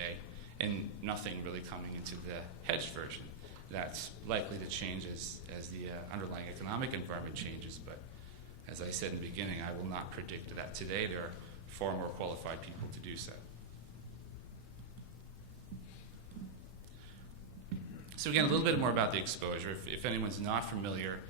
and nothing really coming into the hedged version. That's likely to change as the underlying economic environment changes, but as I said in the beginning, I will not predict that today. There are far more qualified people to do so. So again, a little bit more about the exposure. If anyone's not familiar,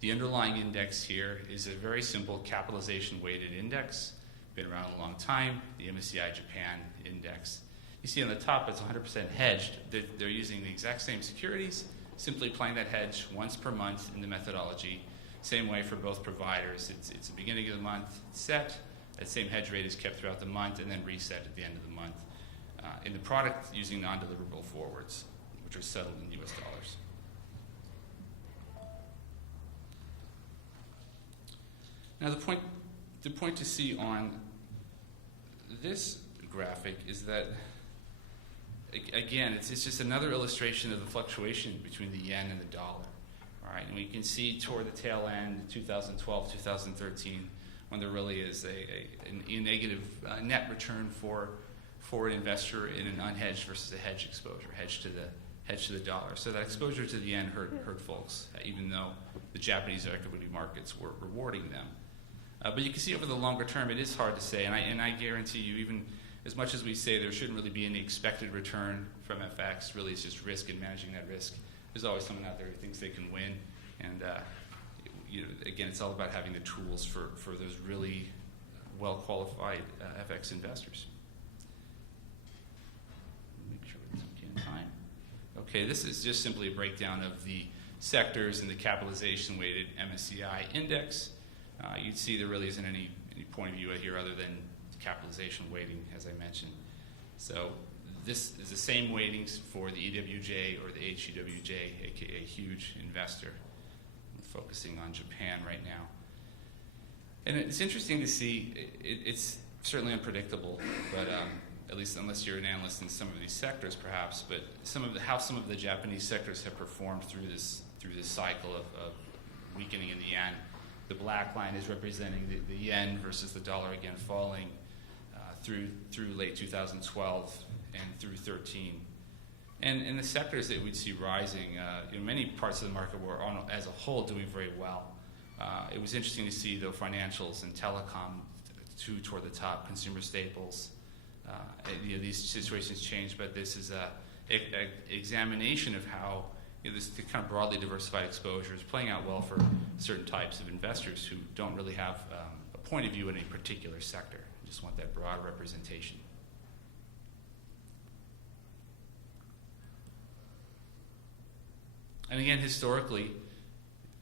the underlying index here is a very simple capitalization-weighted index. Been around a long time, the MSCI Japan Index. You see on the top, it's 100% hedged. They're using the exact same securities, simply applying that hedge once per month in the methodology. Same way for both providers. It's the beginning of the month, set. That same hedge rate is kept throughout the month and then reset at the end of the month. In the product, using non-deliverable forwards, which are settled in US dollars. Now the point to see on this graphic is that, again, it's just another illustration of the fluctuation between the yen and the dollar. All right, and we can see toward the tail end, 2012, 2013, when there really is a negative net return for an investor in an unhedged versus a hedged exposure, hedged to the dollar. So that exposure to the yen hurt folks, even though the Japanese equity markets were rewarding them. But you can see over the longer term, it is hard to say, and I guarantee you, even as much as we say there shouldn't really be any expected return from FX, really it's just risk and managing that risk. There's always someone out there who thinks they can win, and again, it's all about having the tools for those really well-qualified FX investors. Make sure it's okay in time. Okay, this is just simply a breakdown of the sectors in the capitalization-weighted MSCI index. You'd see there really isn't any point of view here other than capitalization weighting, as I mentioned. So this is the same weightings for the EWJ or the HEWJ, aka huge investor. I'm focusing on Japan right now. And it's interesting to see, it's certainly unpredictable, but at least unless you're an analyst in some of these sectors perhaps, but how some of the Japanese sectors have performed through this cycle of weakening in the yen. The black line is representing the yen versus the dollar again falling through late 2012 and through 13. And the sectors that we'd see rising, many parts of the market were as a whole doing very well. It was interesting to see though financials and telecom toward the top, consumer staples. These situations change, but this is an examination of how this kind of broadly diversified exposure is playing out well for certain types of investors who don't really have a point of view in a particular sector. Just want that broad representation. And again, historically,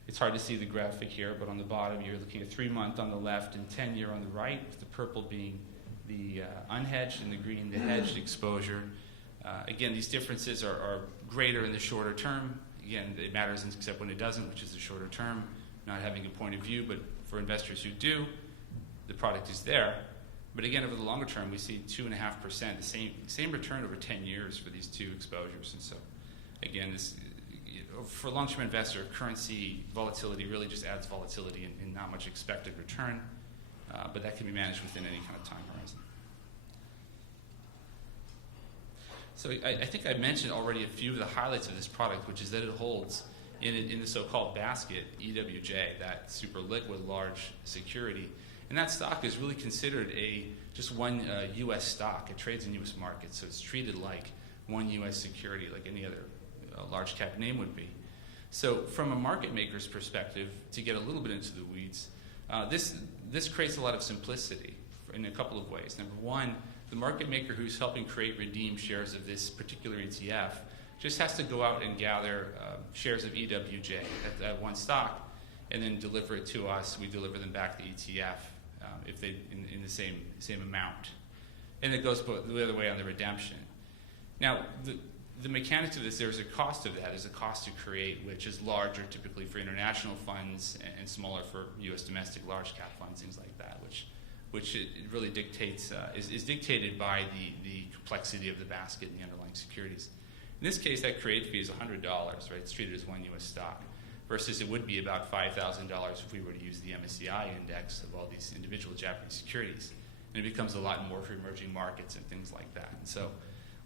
it's hard to see the graphic here, but on the bottom you're looking at 3-month on the left and 10-year on the right, with the purple being the unhedged and the green the hedged exposure. Again, these differences are greater in the shorter term. Again, it matters except when it doesn't, which is the shorter term, not having a point of view, but for investors who do, the product is there. But again, over the longer term, we see 2.5%, the same return over 10 years for these two exposures. And so, again, for a long-term investor, currency volatility really just adds volatility and not much expected return, but that can be managed within any kind of time horizon. So I think I mentioned already a few of the highlights of this product, which is that it holds in the so-called basket, EWJ, that super liquid large security. And that stock is really considered just one U.S. stock. It trades in U.S. markets, so it's treated like one U.S. security, like any other large cap name would be. So from a market maker's perspective, to get a little bit into the weeds, this creates a lot of simplicity in a couple of ways. Number one, the market maker who's helping redeem shares of this particular ETF just has to go out and gather shares of EWJ at one stock and then deliver it to us. We deliver them back to ETF if they in the same amount. And it goes the other way on the redemption. Now, the mechanics of this, there's a cost of that. There's a cost to create, which is larger typically for international funds and smaller for U.S. domestic large cap funds, things like that, which it really dictates is dictated by the complexity of the basket and the underlying securities. In this case, that create fee is $100, right? It's treated as one U.S. stock, versus it would be about $5,000 if we were to use the MSCI index of all these individual Japanese securities. And it becomes a lot more for emerging markets and things like that. And so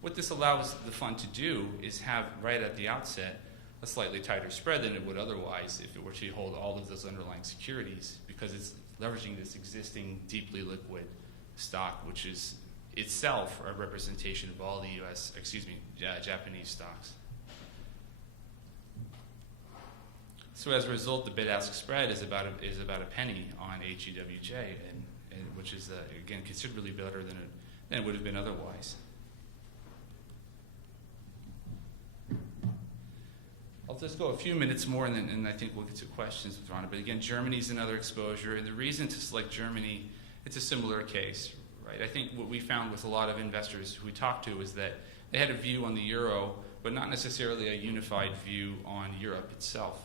what this allows the fund to do is have, right at the outset, a slightly tighter spread than it would otherwise if it were to hold all of those underlying securities, because it's leveraging this existing deeply liquid stock, which is itself a representation of all the Japanese stocks. So as a result, the bid-ask spread is about a penny on HEWJ, and which is again considerably better than it would have been otherwise. I'll just go a few minutes more, and I think we'll get to questions with Rhonda. But again, Germany's another exposure, and the reason to select Germany, it's a similar case, right? I think what we found with a lot of investors who we talked to is that they had a view on the euro, but not necessarily a unified view on Europe itself.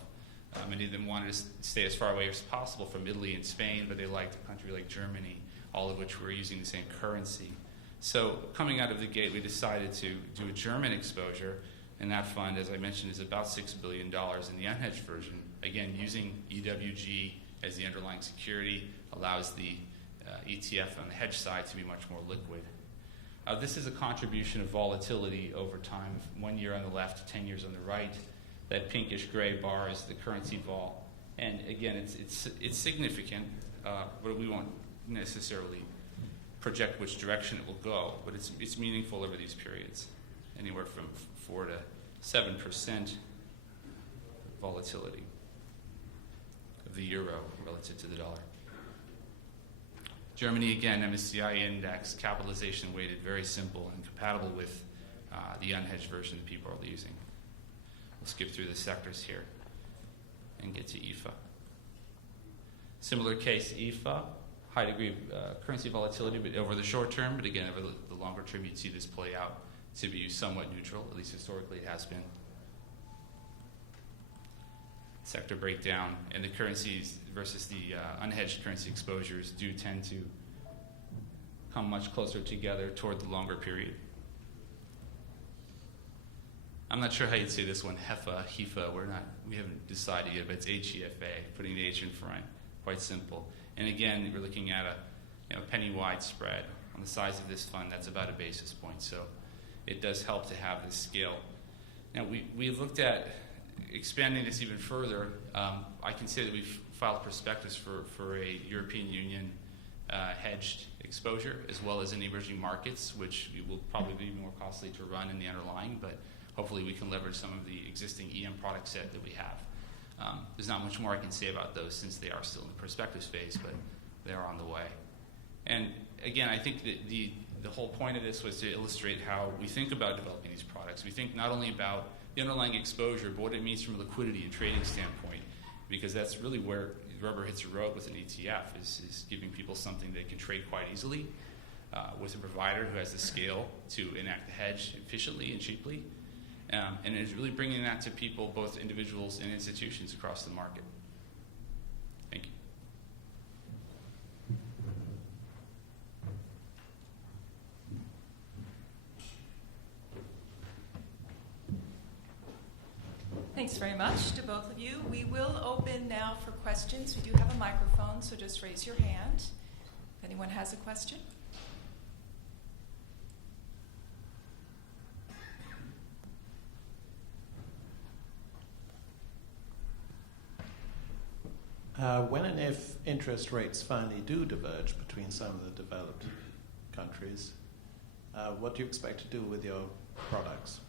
Many of them wanted to stay as far away as possible from Italy and Spain, but they liked a country like Germany, all of which were using the same currency. So coming out of the gate, we decided to do a German exposure, and that fund, as I mentioned, is about $6 billion in the unhedged version. Again, using EWG as the underlying security allows the ETF on the hedge side to be much more liquid. This is a contribution of volatility over time, 1 year on the left, 10 years on the right. That pinkish gray bar is the currency vol. And again, it's significant, but we won't necessarily project which direction it will go, but it's meaningful over these periods, anywhere from 4 to 7% volatility of the euro relative to the dollar. Germany, again, MSCI index, capitalization weighted, very simple and compatible with the unhedged version that people are using. We'll skip through the sectors here and get to IFA. Similar case, IFA, high degree of currency volatility but over the short term, but again, over the longer term, you'd see this play out to be somewhat neutral, at least historically it has been. Sector breakdown, and the currencies versus the unhedged currency exposures do tend to come much closer together toward the longer period. I'm not sure how you'd say this one, HEFA. We haven't decided yet, but it's HEFA, putting the H in front. Quite simple. And again, we're looking at a penny-wide spread on the size of this fund. That's about a basis point. So it does help to have this scale. Now we looked at expanding this even further. I can say that we've filed prospectus for a European Union hedged exposure, as well as in emerging markets, which will probably be more costly to run in the underlying, but hopefully we can leverage some of the existing EM product set that we have. There's not much more I can say about those since they are still in the prospectus phase, but they are on the way. And again, I think that the whole point of this was to illustrate how we think about developing these products. We think not only about the underlying exposure, but what it means from a liquidity and trading standpoint, because that's really where the rubber hits the road with an ETF, is giving people something they can trade quite easily with a provider who has the scale to enact the hedge efficiently and cheaply. And it's really bringing that to people, both individuals and institutions across the market. Thank you. Thanks very much to both of you. We will open now for questions. We do have a microphone, so just raise your hand if anyone has a question. When and if interest rates finally do diverge between some of the developed countries, what do you expect to do with your products?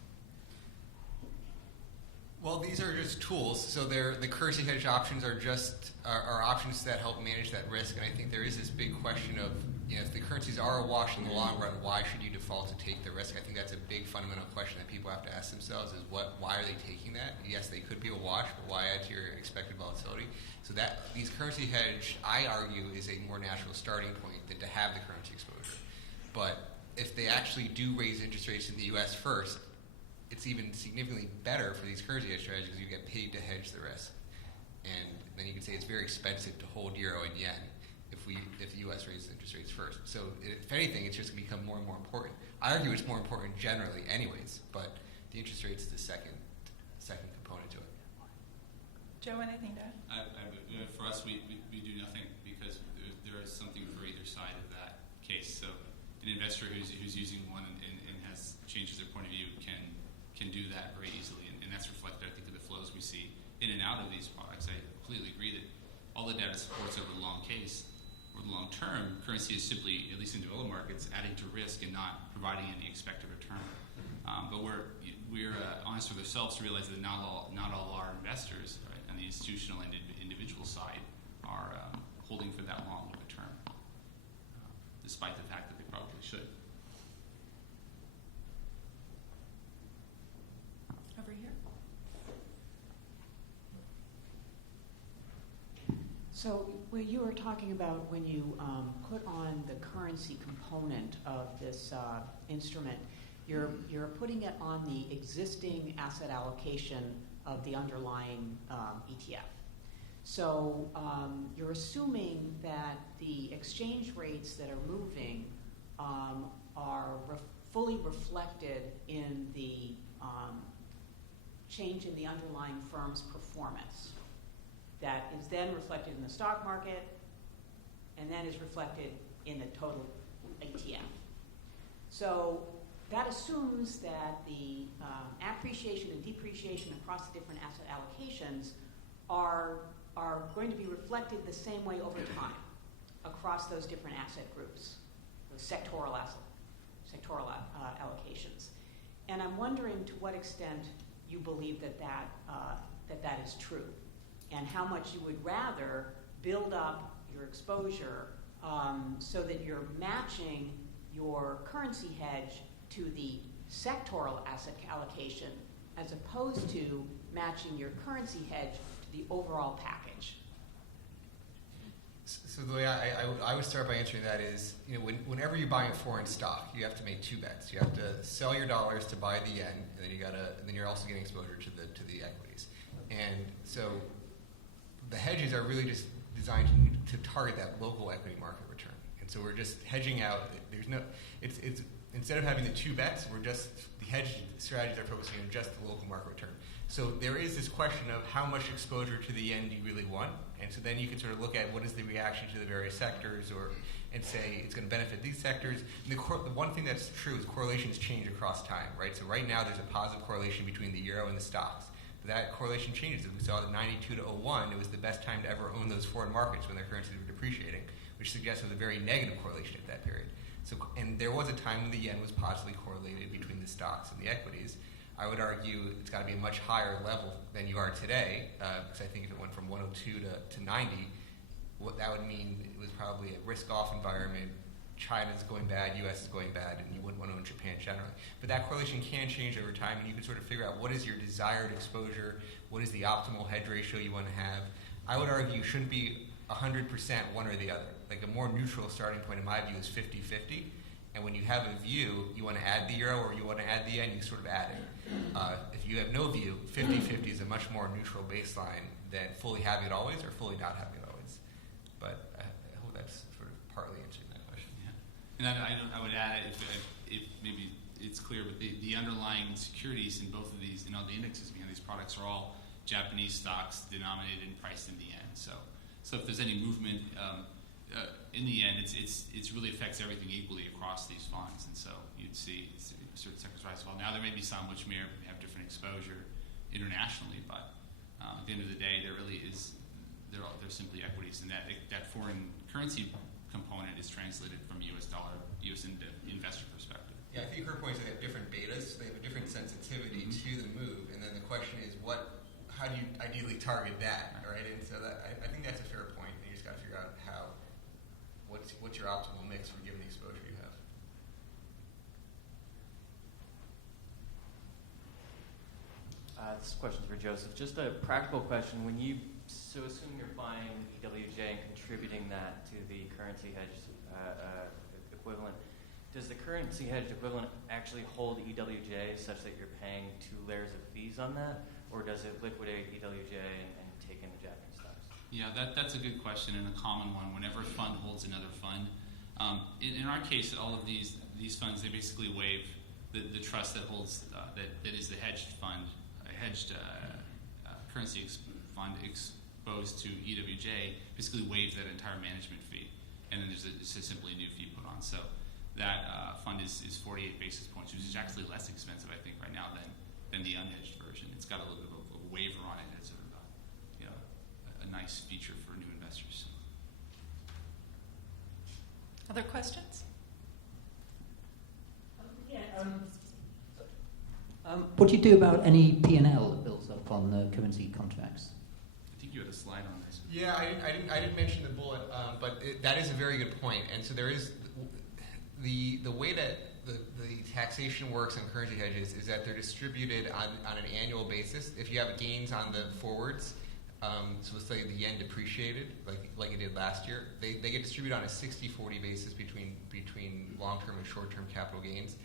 Well, these are just tools. So the currency hedge options are options that help manage that risk. And I think there is this big question of, if the currencies are awash in the long run, why should you default to take the risk? I think that's a big fundamental question that people have to ask themselves: is why are they taking that? Yes, they could be awash, but why add to your expected volatility? So that these currency hedge, I argue, is a more natural starting point than to have the currency exposure. But if they actually do raise interest rates in the U.S. first, it's even significantly better for these currency hedge strategies because you get paid to hedge the risk. And then you can say it's very expensive to hold euro and yen if the U.S. raises interest rates first. So if anything, it's just going to become more and more important. I argue it's more important generally anyways, but the interest rate is the second component to it. Joe, anything to add? For us, we do nothing because there is something for either side of that case. So an investor who's using one and has changes their point of view can do that very easily, and that's reflected, I think, in the flows we see in and out of these products. I completely agree that all the data supports over the long case. Over the long term, currency is simply, at least in developed markets, adding to risk and not providing any expected return. But we're honest with ourselves to realize that not all our investors, right, on the institutional and individual side are holding for that long of a term, despite the fact that they probably should. Over here. So you were talking about when you put on the currency component of this instrument, you're putting it on the existing asset allocation of the underlying ETF. So you're assuming that the exchange rates that are moving are fully reflected in the change in the underlying firm's performance. That is then reflected in the stock market and then is reflected in the total ETF. So that assumes that the appreciation and depreciation across the different asset allocations are going to be reflected the same way over time across those different asset groups, those sectoral allocations. And I'm wondering to what extent you believe that is true, and how much you would rather build up your exposure so that you're matching your currency hedge to the sectoral asset allocation as opposed to matching your currency hedge to the overall package. So the way I would start by answering that is, whenever you're buying a foreign stock, you have to make two bets. You have to sell your dollars to buy the yen, and then you're also getting exposure to the equities. And so the hedges are really just designed to target that local equity market return. And so we're just hedging out. It's instead of having the two bets, the hedge strategies are focusing on just the local market return. So there is this question of how much exposure to the yen do you really want? And so then you can sort of look at what is the reaction to the various sectors, and say it's going to benefit these sectors. And the one thing that's true is correlations change across time, right? So right now there's a positive correlation between the euro and the stocks. But that correlation changes. As we saw the 92 to 01, it was the best time to ever own those foreign markets when their currencies were depreciating, which suggests there was a very negative correlation at that period. And there was a time when the yen was positively correlated between the stocks and the equities. I would argue it's got to be a much higher level than you are today, because I think if it went from 102 to 90, what that would mean it was probably a risk-off environment. China's going bad, U.S. is going bad, and you wouldn't want to own Japan generally. But that correlation can change over time, and you can sort of figure out what is your desired exposure, what is the optimal hedge ratio you want to have. I would argue you shouldn't be 100% one or the other. Like a more neutral starting point in my view is 50-50. And when you have a view, you want to add the euro or you want to add the yen, you sort of add it. If you have no view, 50-50 is a much more neutral baseline than fully having it always or fully not having it always. But I hope that's sort of partly answering that question. Yeah. And I would add, if maybe it's clear, but the underlying securities in both of these, the indexes behind these products are all Japanese stocks denominated and priced in the yen. So if there's any movement in the end, it really affects everything equally across these funds, and so you'd see certain sectors rise. Well, now there may be some which may have different exposure internationally, but at the end of the day, they're simply equities, and that foreign currency component is translated from U.S. dollar, U.S. investor perspective. Yeah, I think her point is they have different betas, so they have a different sensitivity to the move, and then the question is how do you ideally target that, right? And so I think that's a fair point. You just got to figure out what's your optimal mix for given the exposure you have. This question's for Joseph. Just a practical question. Assume you're buying EWJ and contributing that to the currency hedge equivalent, does the currency hedge equivalent actually hold EWJ such that you're paying 2 layers of fees on that, or does it liquidate EWJ and take in the Japanese stocks? Yeah, that's a good question and a common one. Whenever a fund holds another fund, in our case, all of these funds, they basically waive the trust that holds that is the hedged fund, a hedged currency fund exposed to EWJ, basically waives that entire management fee, and then there's simply a new fee put on. So that fund is 48 basis points, which is actually less expensive, I think, right now than the unhedged version. It's got a little bit of a waiver on it as a nice feature for new investors. Other questions? What do you do about any P&L that builds up on the currency contracts? I think you had a slide on this. Yeah, I didn't mention the bullet, but that is a very good point. And so there is the way that the taxation works on currency hedges is that they're distributed on an annual basis. If you have gains on the forwards, so let's say the yen depreciated like it did last year, they get distributed on a 60-40 basis between long-term and short-term capital gains.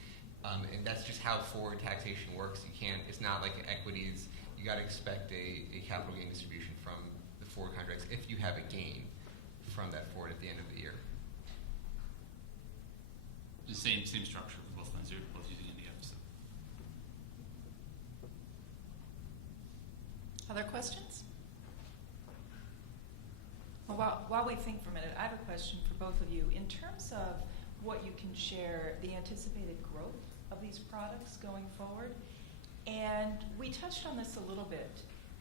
And that's just how forward taxation works. It's not like equities. You got to expect a capital gain distribution from the forward contracts if you have a gain from that forward at the end of the year. The same structure for both funds. They're both using NDF. So. Other questions? Well, while we think for a minute, I have a question for both of you. In terms of what you can share, the anticipated growth of these products going forward, and we touched on this a little bit,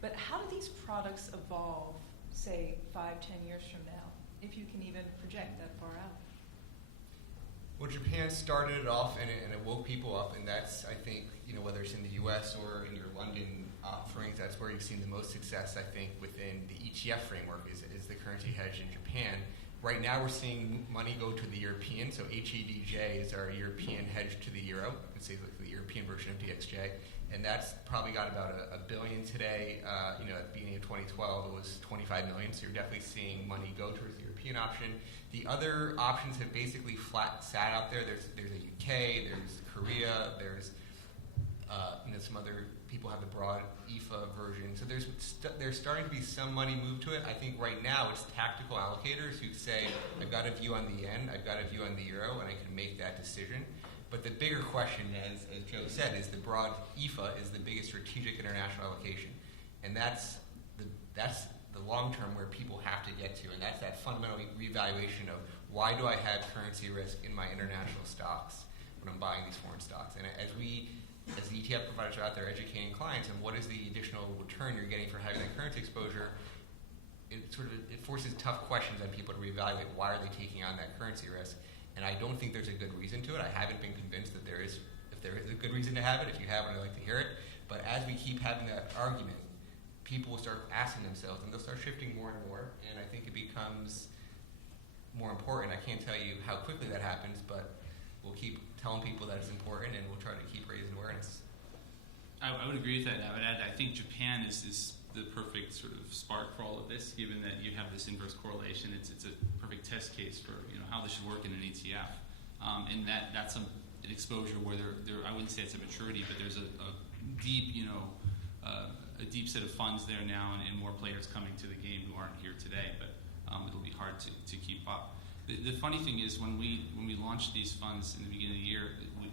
but how do these products evolve, say, 5-10 years from now, if you can even project that far out? Well, Japan started it off, and it woke people up, and that's, I think, whether it's in the U.S. or in your London offerings, that's where you've seen the most success, I think, within the ETF framework is the currency hedge in Japan. Right now, we're seeing money go to the European, so HEDJ is our European hedge to the euro. It's the European version of DXJ, and that's probably got about $1 billion today. At the beginning of 2012, it was 25 million, so you're definitely seeing money go towards the European option. The other options have basically sat out there. There's a UK, there's Korea, there's some other people have the broad EFA version. So there's starting to be some money moved to it. I think right now it's tactical allocators who say, I've got a view on the yen, I've got a view on the euro, and I can make that decision. But the bigger question, as Joe said, is the broad EFA is the biggest strategic international allocation. And that's the long term where people have to get to, and that's that fundamental reevaluation of why do I have currency risk in my international stocks when I'm buying these foreign stocks. And as the ETF providers are out there educating clients on what is the additional return you're getting for having that currency exposure, it forces tough questions on people to reevaluate why are they taking on that currency risk. And I don't think there's a good reason to it. I haven't been convinced that if there is a good reason to have it. If you haven't, I'd like to hear it. But as we keep having that argument, people will start asking themselves, and they'll start shifting more and more. And I think it becomes more important. I can't tell you how quickly that happens, but we'll keep telling people that it's important, and we'll try to keep raising awareness. I would agree with that. I would add, I think Japan is the perfect sort of spark for all of this, given that you have this inverse correlation. It's a perfect test case for how this should work in an ETF, and that's an exposure where there I wouldn't say it's a maturity, but there's a deep a deep set of funds there now, and more players coming to the game who aren't here today. But it'll be hard to keep up. The funny thing is when we launch these funds in the beginning of the year,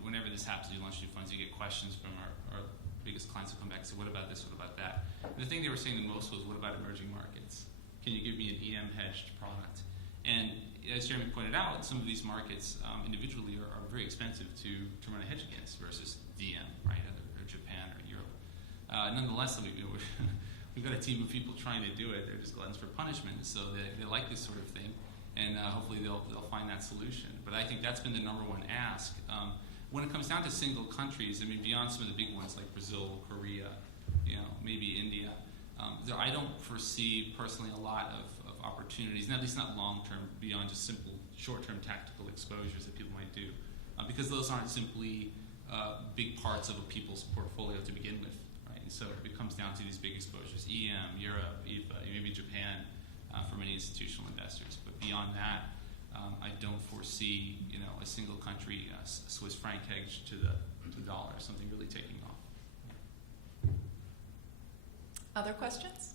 whenever this happens, we launch new funds, you get questions from our biggest clients who come back and say, what about this, what about that? And the thing they were saying the most was, what about emerging markets? Can you give me an EM hedged product? And as Jeremy pointed out, some of these markets individually are very expensive to run a hedge against versus DM, right, or Japan or Europe. Nonetheless, we've got a team of people trying to do it. They're just gluttons for punishment, so they like this sort of thing. And hopefully they'll find that solution. But I think that's been the number one ask. When it comes down to single countries, I mean, beyond some of the big ones like Brazil, Korea, maybe India, I don't foresee personally a lot of opportunities, and at least not long-term, beyond just simple short-term tactical exposures that people might do, because those aren't simply big parts of a people's portfolio to begin with, right? And so it comes down to these big exposures, EM, Europe, EFA, maybe Japan, for many institutional investors. But beyond that, I don't foresee, a single country Swiss franc hedge to the dollar, something really taking off. Other questions?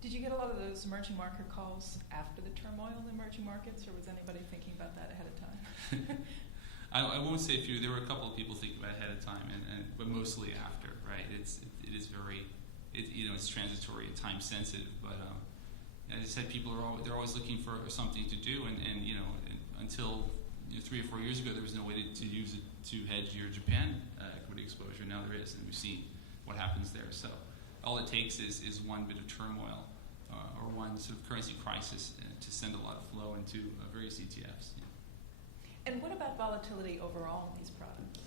Did you get a lot of those emerging market calls after the turmoil in the emerging markets, or was anybody thinking about that ahead of time? I won't say few. There were a couple of people thinking about it ahead of time, but mostly after, right? It is very, it's transitory and time sensitive. But as I said, people they're always looking for something to do, and until 3 or 4 years ago, there was no way to use it to hedge your Japan equity exposure. Now there is, and we've seen what happens there. So all it takes is one bit of turmoil or one sort of currency crisis to send a lot of flow into various ETFs. Yeah. And what about volatility overall in these products?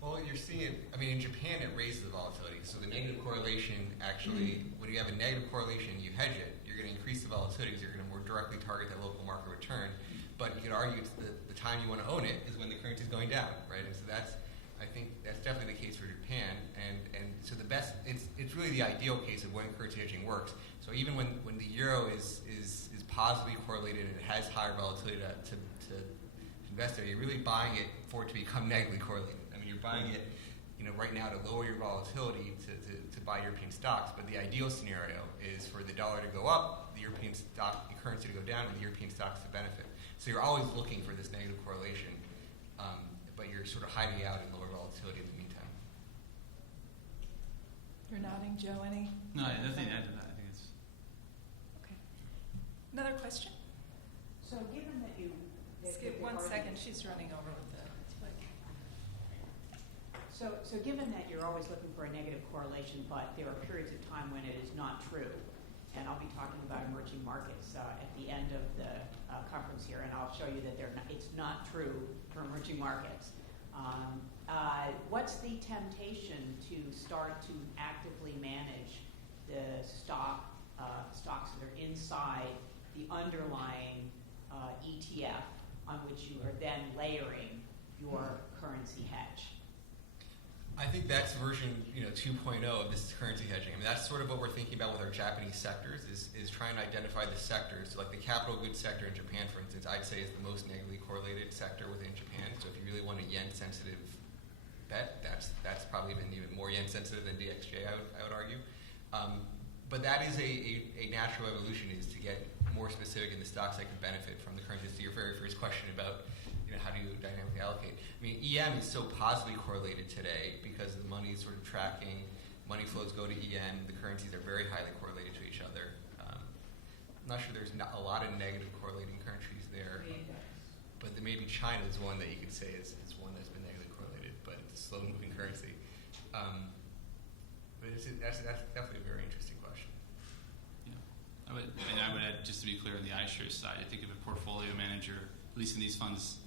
Well, you're seeing, I mean, in Japan, it raises the volatility. So the negative correlation actually, when you have a negative correlation, you hedge it, you're going to increase the volatility because you're going to more directly target that local market return. But you could argue it's the time you want to own it is when the currency is going down, right? And so I think that's definitely the case for Japan. And so the best, it's really the ideal case of when currency hedging works. So even when the euro is positively correlated and it has higher volatility to invest there, you're really buying it for it to become negatively correlated. I mean, you're buying it, right now to lower your volatility to buy European stocks. But the ideal scenario is for the dollar to go up, the currency to go down, and the European stocks to benefit. So you're always looking for this negative correlation, but you're sort of hiding out in lower volatility in the meantime. You're nodding, Joe. Any? No, nothing to add to that. I think it's Okay. Another question? So given that you... Skip 1 second. She's running over with the... So given that you're always looking for a negative correlation, but there are periods of time when it is not true, and I'll be talking about emerging markets at the end of the conference here, and I'll show you that it's not true for emerging markets. What's the temptation to start to actively manage the stocks that are inside the underlying ETF on which you are then layering your currency hedge? I think that's version 2.0 of this currency hedging. I mean, that's sort of what we're thinking about with our Japanese sectors is trying to identify the sectors. So like the capital goods sector in Japan, for instance, I'd say is the most negatively correlated sector within Japan. So if you really want a yen-sensitive bet, that's probably even more yen-sensitive than DXJ, I would argue. But that is a natural evolution, is to get more specific in the stocks that can benefit from the currency. So your very first question about how do you dynamically allocate? I mean, EM is so positively correlated today because the money is sort of tracking, money flows go to EM, the currencies are very highly correlated to each other. I'm not sure there's a lot of negative correlating countries there, but maybe China is one that you could say is one that's been negatively correlated, but it's a slow-moving currency. But that's definitely a very interesting question. I would add, just to be clear, on the iShares side, I think if a portfolio manager, at least in these funds,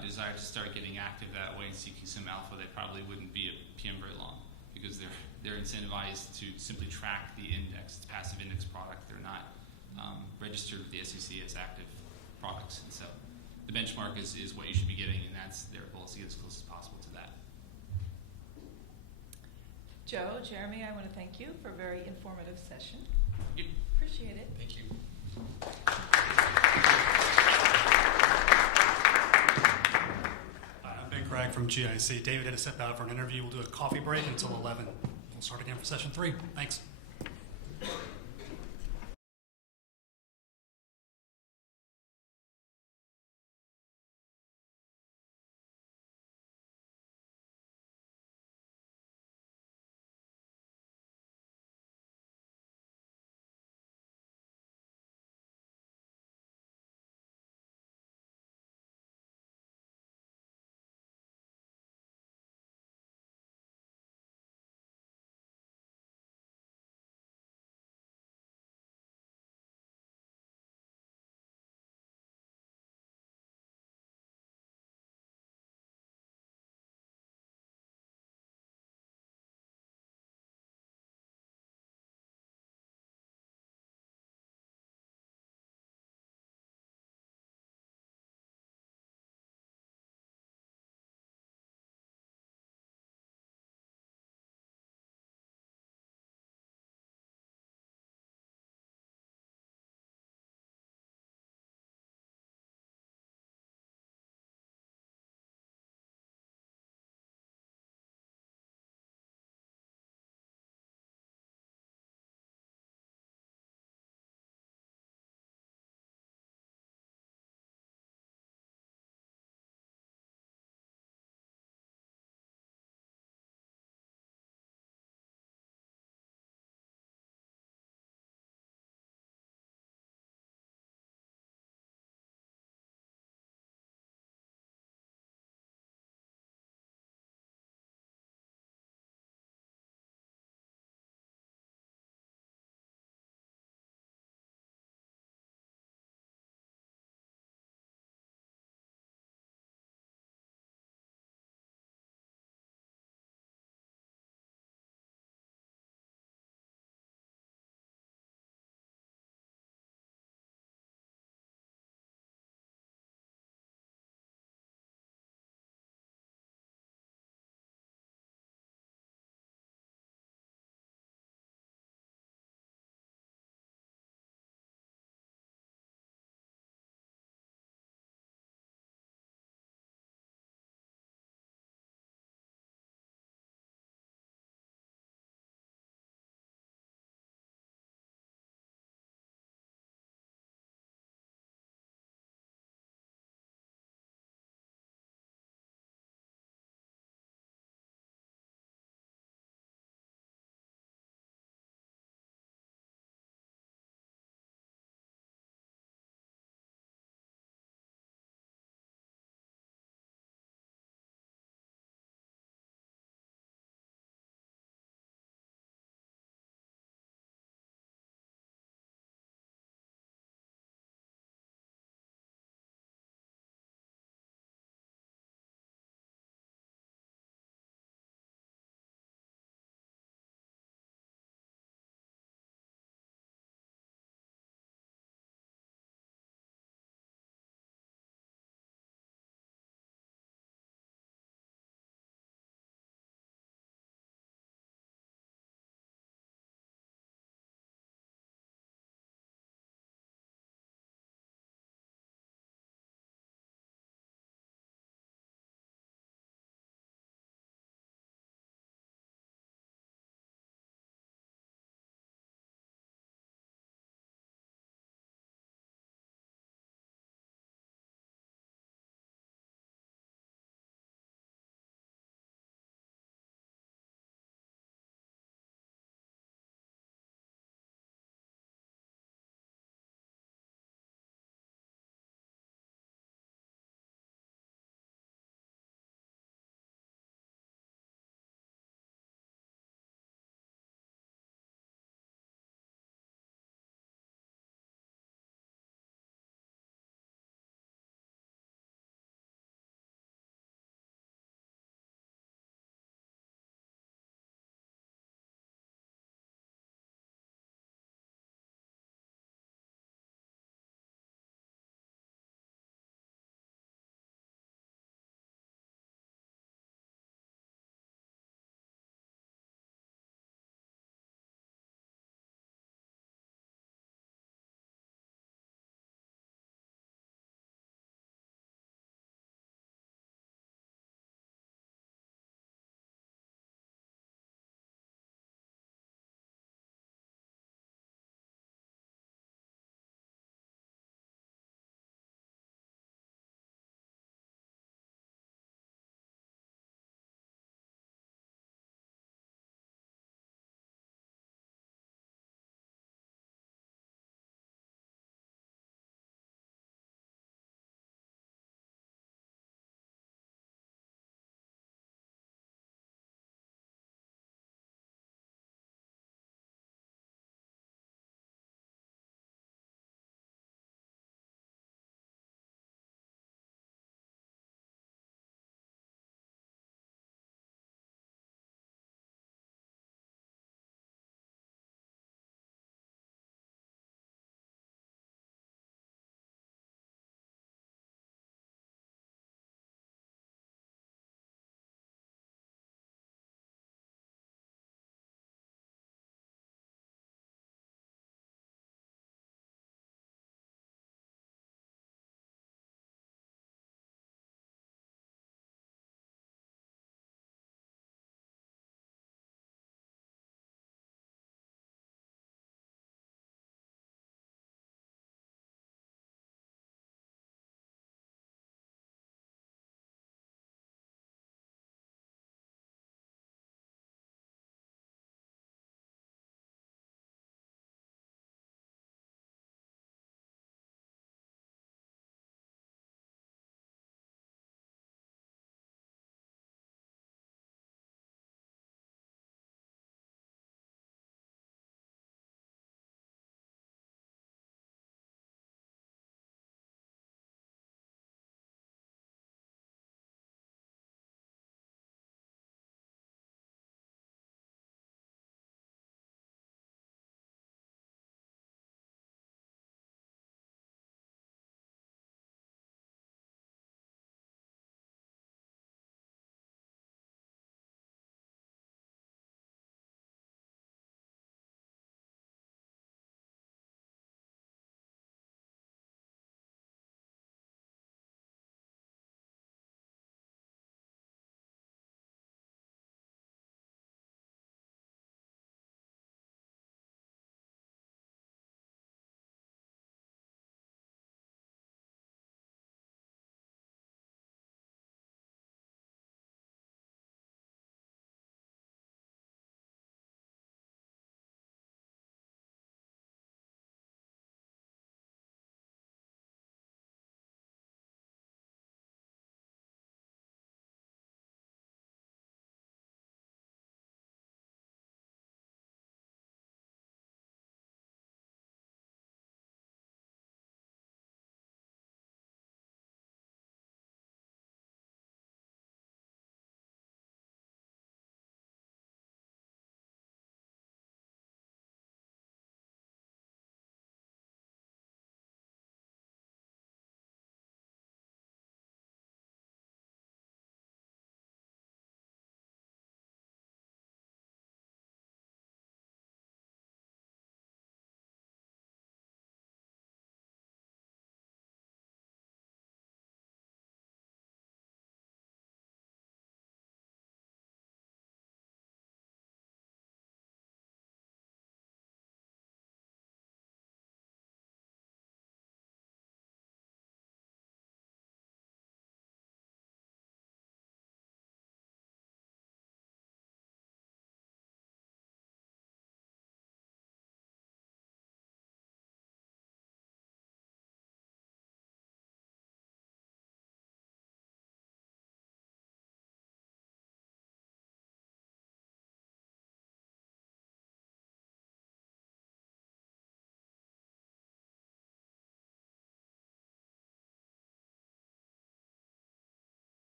desire to start getting active that way and seeking some alpha, they probably wouldn't be a PM very long because they're incentivized to simply track the index, the passive index product. They're not registered with the SEC as active products, and so the benchmark is what you should be getting, and that's their goal, is to get as close as possible to that. Joe, Jeremy, I want to thank you for a very informative session. Yep. Appreciate it. Thank you. I'm Ben Craig from GIC. David had to step out for an interview. We'll do a coffee break until 11. We'll start again for session 3. Thanks.